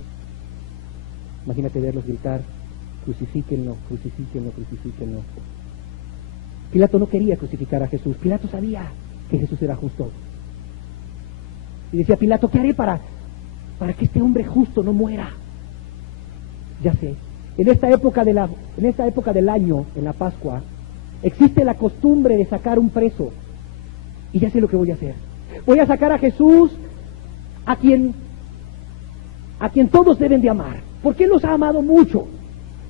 Imagínate verlos gritar: crucifíquenlo, crucifíquenlo, crucifíquenlo. Pilato no quería crucificar a Jesús. Pilato sabía que Jesús era justo. Y decía Pilato: ¿qué haré para que este hombre justo no muera? Ya sé, en esta época del año, en la Pascua, existe la costumbre de sacar un preso. Y ya sé lo que voy a hacer. Voy a sacar a Jesús, a quien todos deben de amar, porque Él los ha amado mucho,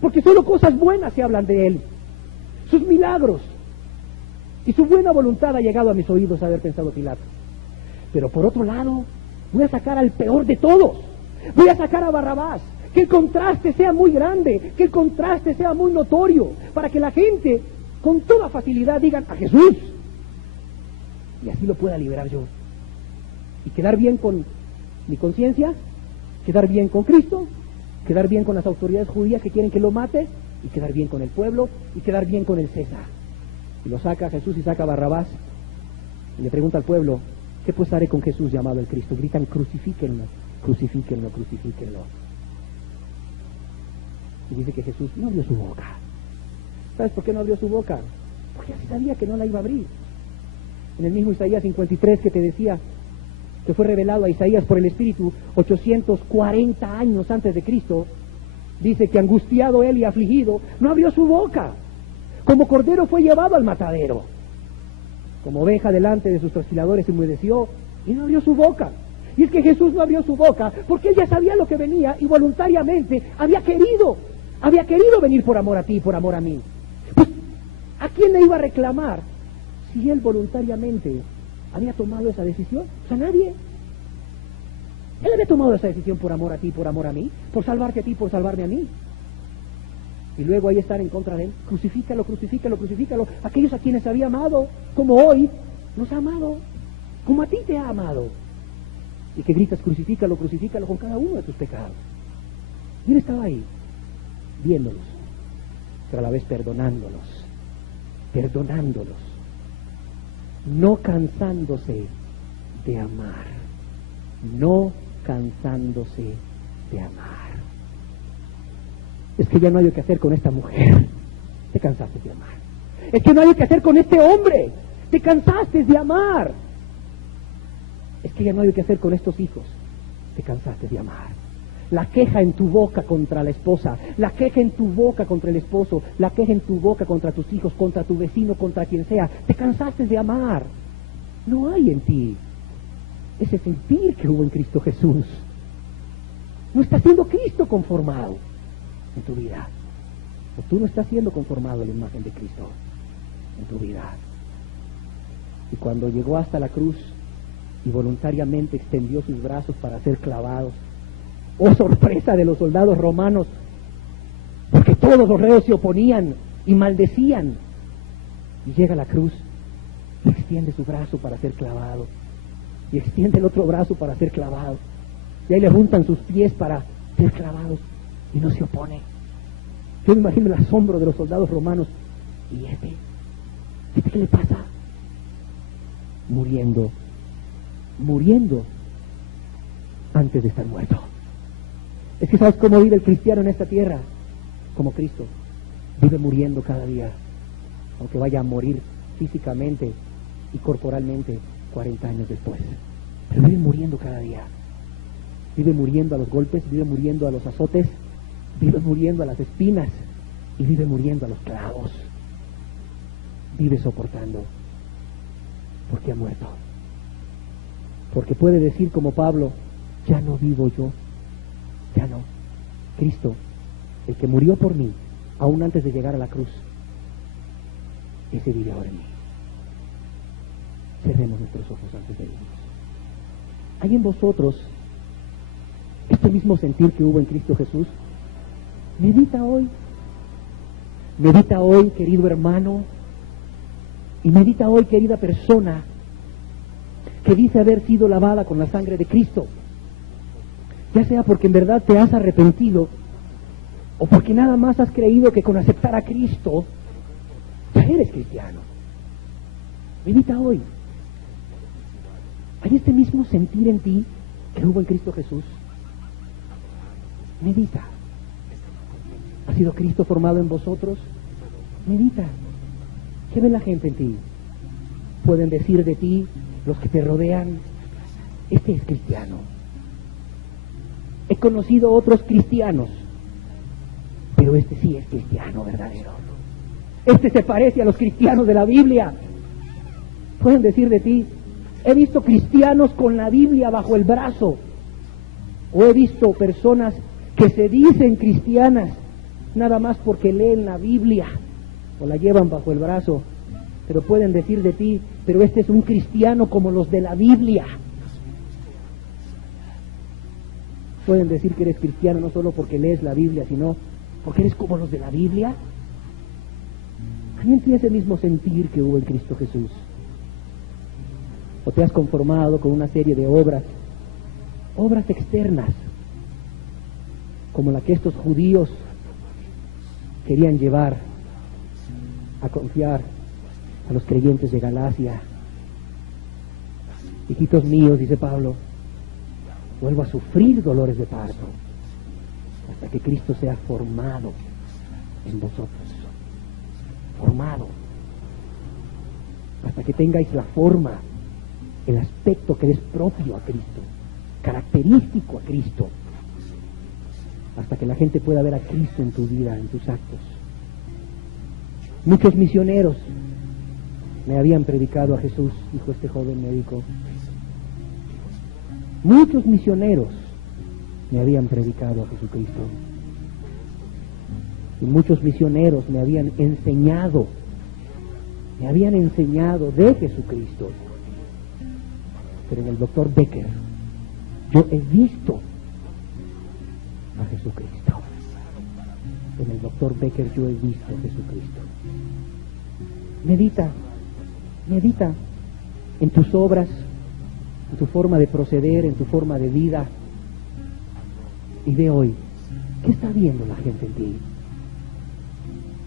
porque solo cosas buenas se hablan de Él, sus milagros y su buena voluntad ha llegado a mis oídos, haber pensado Pilato. Pero por otro lado, voy a sacar al peor de todos, voy a sacar a Barrabás, que el contraste sea muy grande, que el contraste sea muy notorio, para que la gente con toda facilidad digan: a Jesús, y así lo pueda liberar yo, y quedar bien con mi conciencia, quedar bien con Cristo, quedar bien con las autoridades judías que quieren que lo mate, y quedar bien con el pueblo, y quedar bien con el César. Y lo saca Jesús y saca a Barrabás, y le pregunta al pueblo: ¿qué pues haré con Jesús llamado el Cristo? Gritan: crucifíquenlo, crucifíquenlo, crucifíquenlo. Y dice que Jesús no abrió su boca. ¿Sabes por qué no abrió su boca? Porque ya sabía que no la iba a abrir. En el mismo Isaías 53 que te decía, que fue revelado a Isaías por el Espíritu 840 años antes de Cristo, dice que angustiado él y afligido, no abrió su boca. Como cordero fue llevado al matadero, como oveja delante de sus trasquiladores se enmudeció y no abrió su boca. Y es que Jesús no abrió su boca porque él ya sabía lo que venía y voluntariamente había querido venir por amor a ti, por amor a mí. Pues, ¿a quién le iba a reclamar si él voluntariamente había tomado esa decisión? Pues a nadie. Él había tomado esa decisión por amor a ti, por amor a mí, por salvarte a ti, por salvarme a mí. Y luego ahí estar en contra de él: crucifícalo, crucifícalo, crucifícalo. Aquellos a quienes había amado, como hoy nos ha amado, como a ti te ha amado. Y que gritas: crucifícalo, crucifícalo con cada uno de tus pecados. Y él estaba ahí, viéndolos, pero a la vez perdonándolos, no cansándose de amar, no cansándose de amar. Es que ya no hay que hacer con esta mujer. Te cansaste de amar. Es que no hay que hacer con este hombre. Te cansaste de amar. Es que ya no hay que hacer con estos hijos. Te cansaste de amar. La queja en tu boca contra la esposa, la queja en tu boca contra el esposo, la queja en tu boca contra tus hijos, contra tu vecino, contra quien sea. Te cansaste de amar. No hay en ti ese sentir que hubo en Cristo Jesús. No está siendo Cristo conformado en tu vida. O tú no estás siendo conformado a la imagen de Cristo en tu vida. Y cuando llegó hasta la cruz y voluntariamente extendió sus brazos para ser clavados, oh sorpresa de los soldados romanos, porque todos los reos se oponían y maldecían. Y llega a la cruz y extiende su brazo para ser clavado, y extiende el otro brazo para ser clavado, y ahí le juntan sus pies para ser clavados, y no se opone. Yo me imagino el asombro de los soldados romanos. ¿Y este qué le pasa? Muriendo antes de estar muerto. Es que ¿sabes cómo vive el cristiano en esta tierra? Como Cristo. Vive muriendo cada día, aunque vaya a morir físicamente y corporalmente 40 años después. Pero vive muriendo cada día. Vive muriendo a los golpes, vive muriendo a los azotes, vive muriendo a las espinas y vive muriendo a los clavos. Vive soportando porque ha muerto. Porque puede decir como Pablo, ya no vivo yo, ya no. Cristo, el que murió por mí, aún antes de llegar a la cruz, ese vive ahora en mí. Cerremos nuestros ojos antes de irnos. ¿Hay en vosotros este mismo sentir que hubo en Cristo Jesús? Medita hoy, querido hermano, y medita hoy, querida persona, que dice haber sido lavada con la sangre de Cristo, ya sea porque en verdad te has arrepentido, o porque nada más has creído que con aceptar a Cristo ya eres cristiano. Medita hoy. ¿Hay este mismo sentir en ti que hubo en Cristo Jesús? Medita. ¿Ha sido Cristo formado en vosotros? Medita. ¿Qué ve la gente en ti? Pueden decir de ti, los que te rodean, este es cristiano. He conocido otros cristianos, pero este sí es cristiano verdadero. Este se parece a los cristianos de la Biblia. Pueden decir de ti, he visto cristianos con la Biblia bajo el brazo, o he visto personas que se dicen cristianas nada más porque leen la Biblia o la llevan bajo el brazo, pero pueden decir de ti, pero este es un cristiano como los de la Biblia. Pueden decir que eres cristiano no solo porque lees la Biblia, sino porque eres como los de la Biblia. ¿También tienes el mismo sentir que hubo en Cristo Jesús? ¿O te has conformado con una serie de obras externas, como la que estos judíos querían llevar a confiar a los creyentes de Galacia? Hijitos míos, dice Pablo, vuelvo a sufrir dolores de parto hasta que Cristo sea formado en vosotros. Formado. Hasta que tengáis la forma, el aspecto que es propio a Cristo, característico a Cristo. Hasta que la gente pueda ver a Cristo en tu vida, en tus actos. Muchos misioneros me habían predicado a Jesús, dijo este joven médico. Muchos misioneros me habían predicado a Jesucristo. Y muchos misioneros me habían enseñado de Jesucristo. Pero en el Dr. Becker yo he visto a Jesucristo. En el Dr. Becker yo he visto a Jesucristo. Medita en tus obras, en tu forma de proceder, en tu forma de vida, y ve hoy, ¿qué está viendo la gente en ti?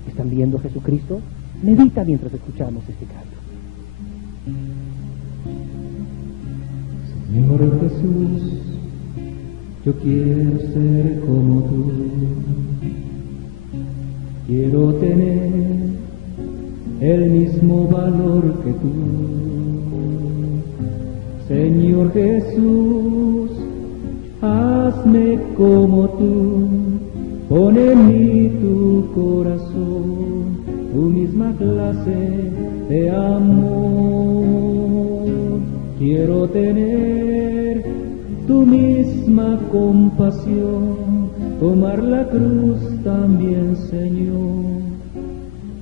¿Están viendo a Jesucristo? Medita mientras escuchamos este canto. Señor Jesús, yo quiero ser como tú, quiero tener el mismo valor que tú. Señor Jesús, hazme como tú, pon en mí tu corazón, tu misma clase de amor. Quiero tener tu misma compasión, tomar la cruz también, Señor,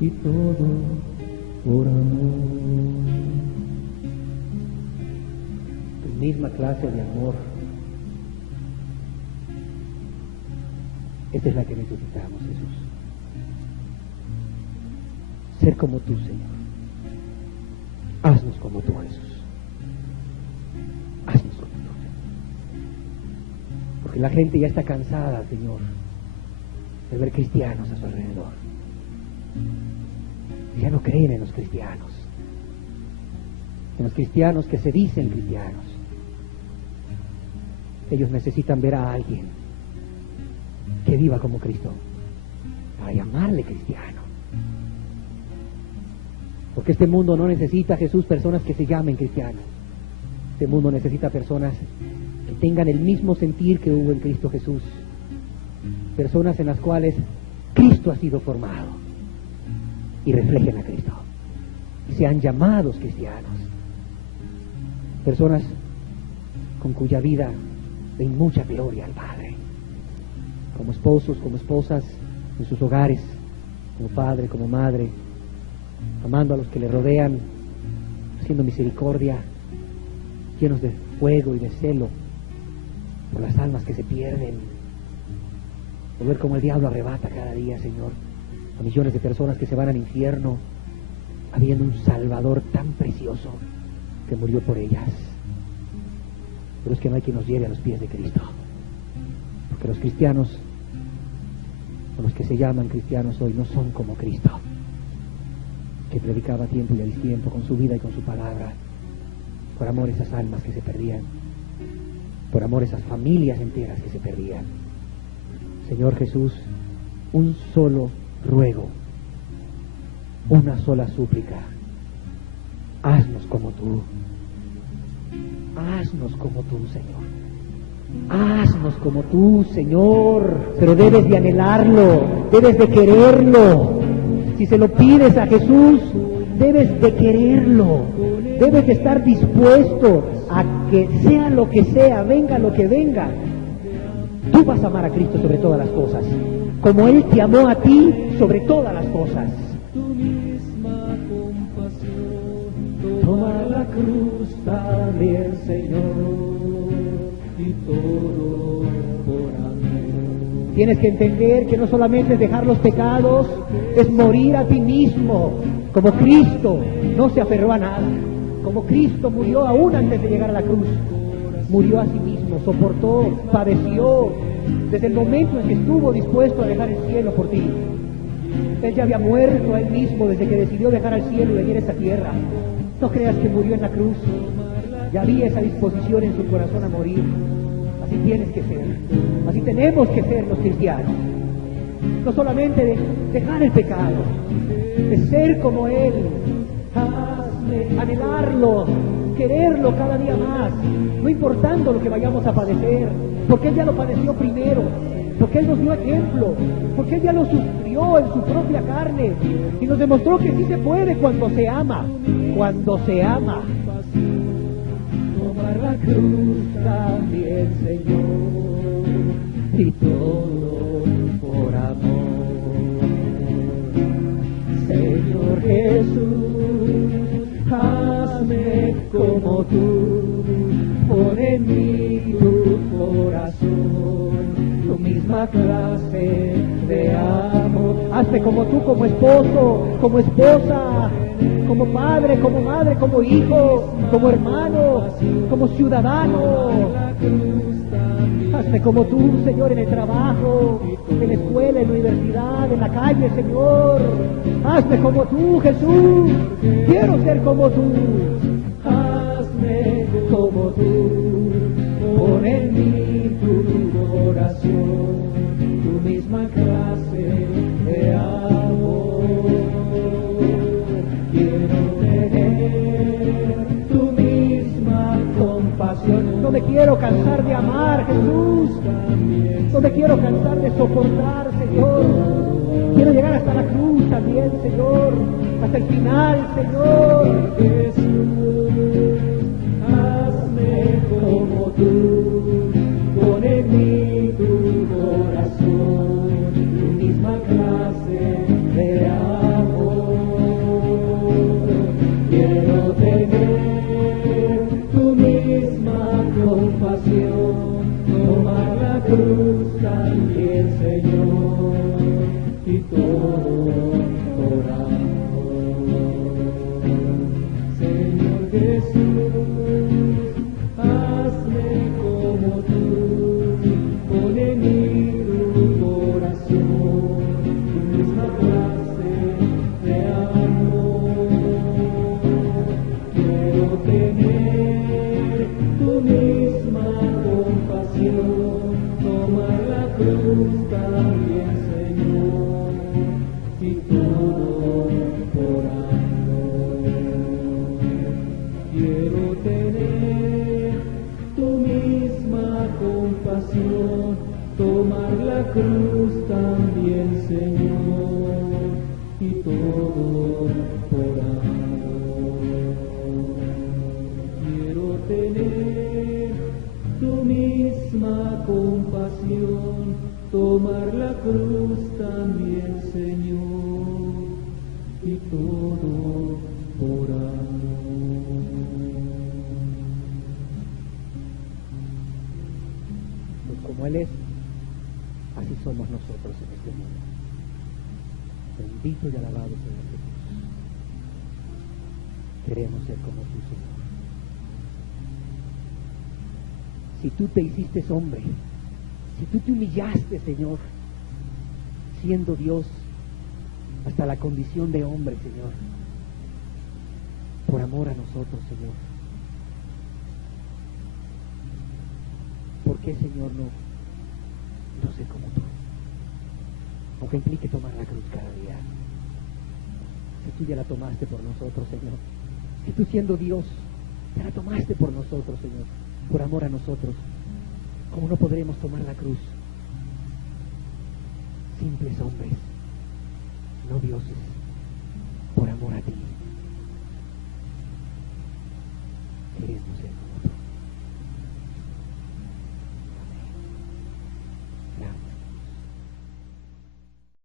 y todo por amor. Tu misma clase de amor. Esta es la que necesitamos, Jesús. Ser como tú, Señor. Haznos como tú, Jesús. Haznos como tú. Porque la gente ya está cansada, Señor, de ver cristianos a su alrededor. Ya no creen en los cristianos. En los cristianos que se dicen cristianos. Ellos necesitan ver a alguien que viva como Cristo, para llamarle cristiano. Porque este mundo no necesita, Jesús, personas que se llamen cristianos. Este mundo necesita personas que tengan el mismo sentir que hubo en Cristo Jesús. Personas en las cuales Cristo ha sido formado y reflejen a Cristo y sean llamados cristianos. Personas con cuya vida den mucha gloria al Padre, como esposos, como esposas en sus hogares, como padre, como madre, amando a los que le rodean, haciendo misericordia, llenos de fuego y de celo por las almas que se pierden, por ver cómo el diablo arrebata cada día, Señor, a millones de personas que se van al infierno, habiendo un Salvador tan precioso que murió por ellas. Pero es que no hay quien nos lleve a los pies de Cristo, porque los cristianos, o los que se llaman cristianos hoy, no son como Cristo, que predicaba a tiempo y a destiempo con su vida y con su palabra, por amor a esas almas que se perdían, por amor a esas familias enteras que se perdían. Señor Jesús, un solo ruego, una sola súplica: haznos como tú. Haznos como tú, Señor. Haznos como tú, Señor. Pero debes de anhelarlo, debes de quererlo. Si se lo pides a Jesús, debes de quererlo. Debes de estar dispuesto a que sea lo que sea, venga lo que venga. Tú vas a amar a Cristo sobre todas las cosas, como Él te amó a ti sobre todas las cosas. Tomar la cruz también, Señor, y todo por amor. Tienes que entender que no solamente es dejar los pecados, es morir a ti mismo. Como Cristo no se aferró a nada, como Cristo murió aún antes de llegar a la cruz, murió a sí mismo, soportó, padeció, desde el momento en que estuvo dispuesto a dejar el cielo por ti. Él ya había muerto a Él mismo desde que decidió dejar al cielo y venir a esta tierra. No creas que murió en la cruz, ya había esa disposición en su corazón a morir. Así tienes que ser, así tenemos que ser los cristianos. No solamente de dejar el pecado, de ser como Él, anhelarlo, quererlo cada día más, no importando lo que vayamos a padecer, porque Él ya lo padeció primero, porque Él nos dio ejemplo, porque Él ya lo sufrió en su propia carne y nos demostró que sí se puede cuando se ama, cuando se ama. Tomar la cruz también, Señor, y todo por amor. Señor Jesús, hazme como tú, pon en mí tu corazón, tu misma clase de amor. Hazme como tú, como esposo, como esposa, como padre, como madre, como hijo, como hermano, como ciudadano. Hazme como tú, Señor, en el trabajo, en la escuela, en la universidad, en la calle, Señor. Hazme como tú, Jesús. Quiero ser como tú. Hazme como tú, pon en mí tu corazón, tu misma clase de amor. No me quiero cansar de amar, Jesús. No me quiero cansar de soportar, Señor. Quiero llegar hasta la cruz también, Señor. Hasta el final, Señor. Jesús, hazme como tú, pon en mí tu corazón, tu misma clase de amor. Quiero tener tu misma compasión, tomar la cruz también, Señor, y todo por amor. Señor Jesús, hazme como tú, pon en mí tu corazón, tu misma clase de amor. Quiero tener tu misma compasión, tomar la cruz también, Señor, y todo por amor. Quiero tener tu misma compasión, tomar la cruz también, Señor, y todo por amor. Quiero tener tu misma compasión, tomar la cruz también, Señor, y todo por amor. Pues como Él es, así somos nosotros en este mundo. Bendito y alabado Señor Jesús. Queremos ser como tú, Señor. Si tú te hiciste hombre, si tú te humillaste, Señor, siendo Dios hasta la condición de hombre, Señor, por amor a nosotros, Señor. ¿Por qué, Señor, no sé como tú? Aunque implique tomar la cruz cada día. Si tú ya la tomaste por nosotros, Señor. Si tú siendo Dios, ya la tomaste por nosotros, Señor. Por amor a nosotros. ¿Cómo no podremos tomar la cruz? Simples hombres, no dioses, por amor a ti.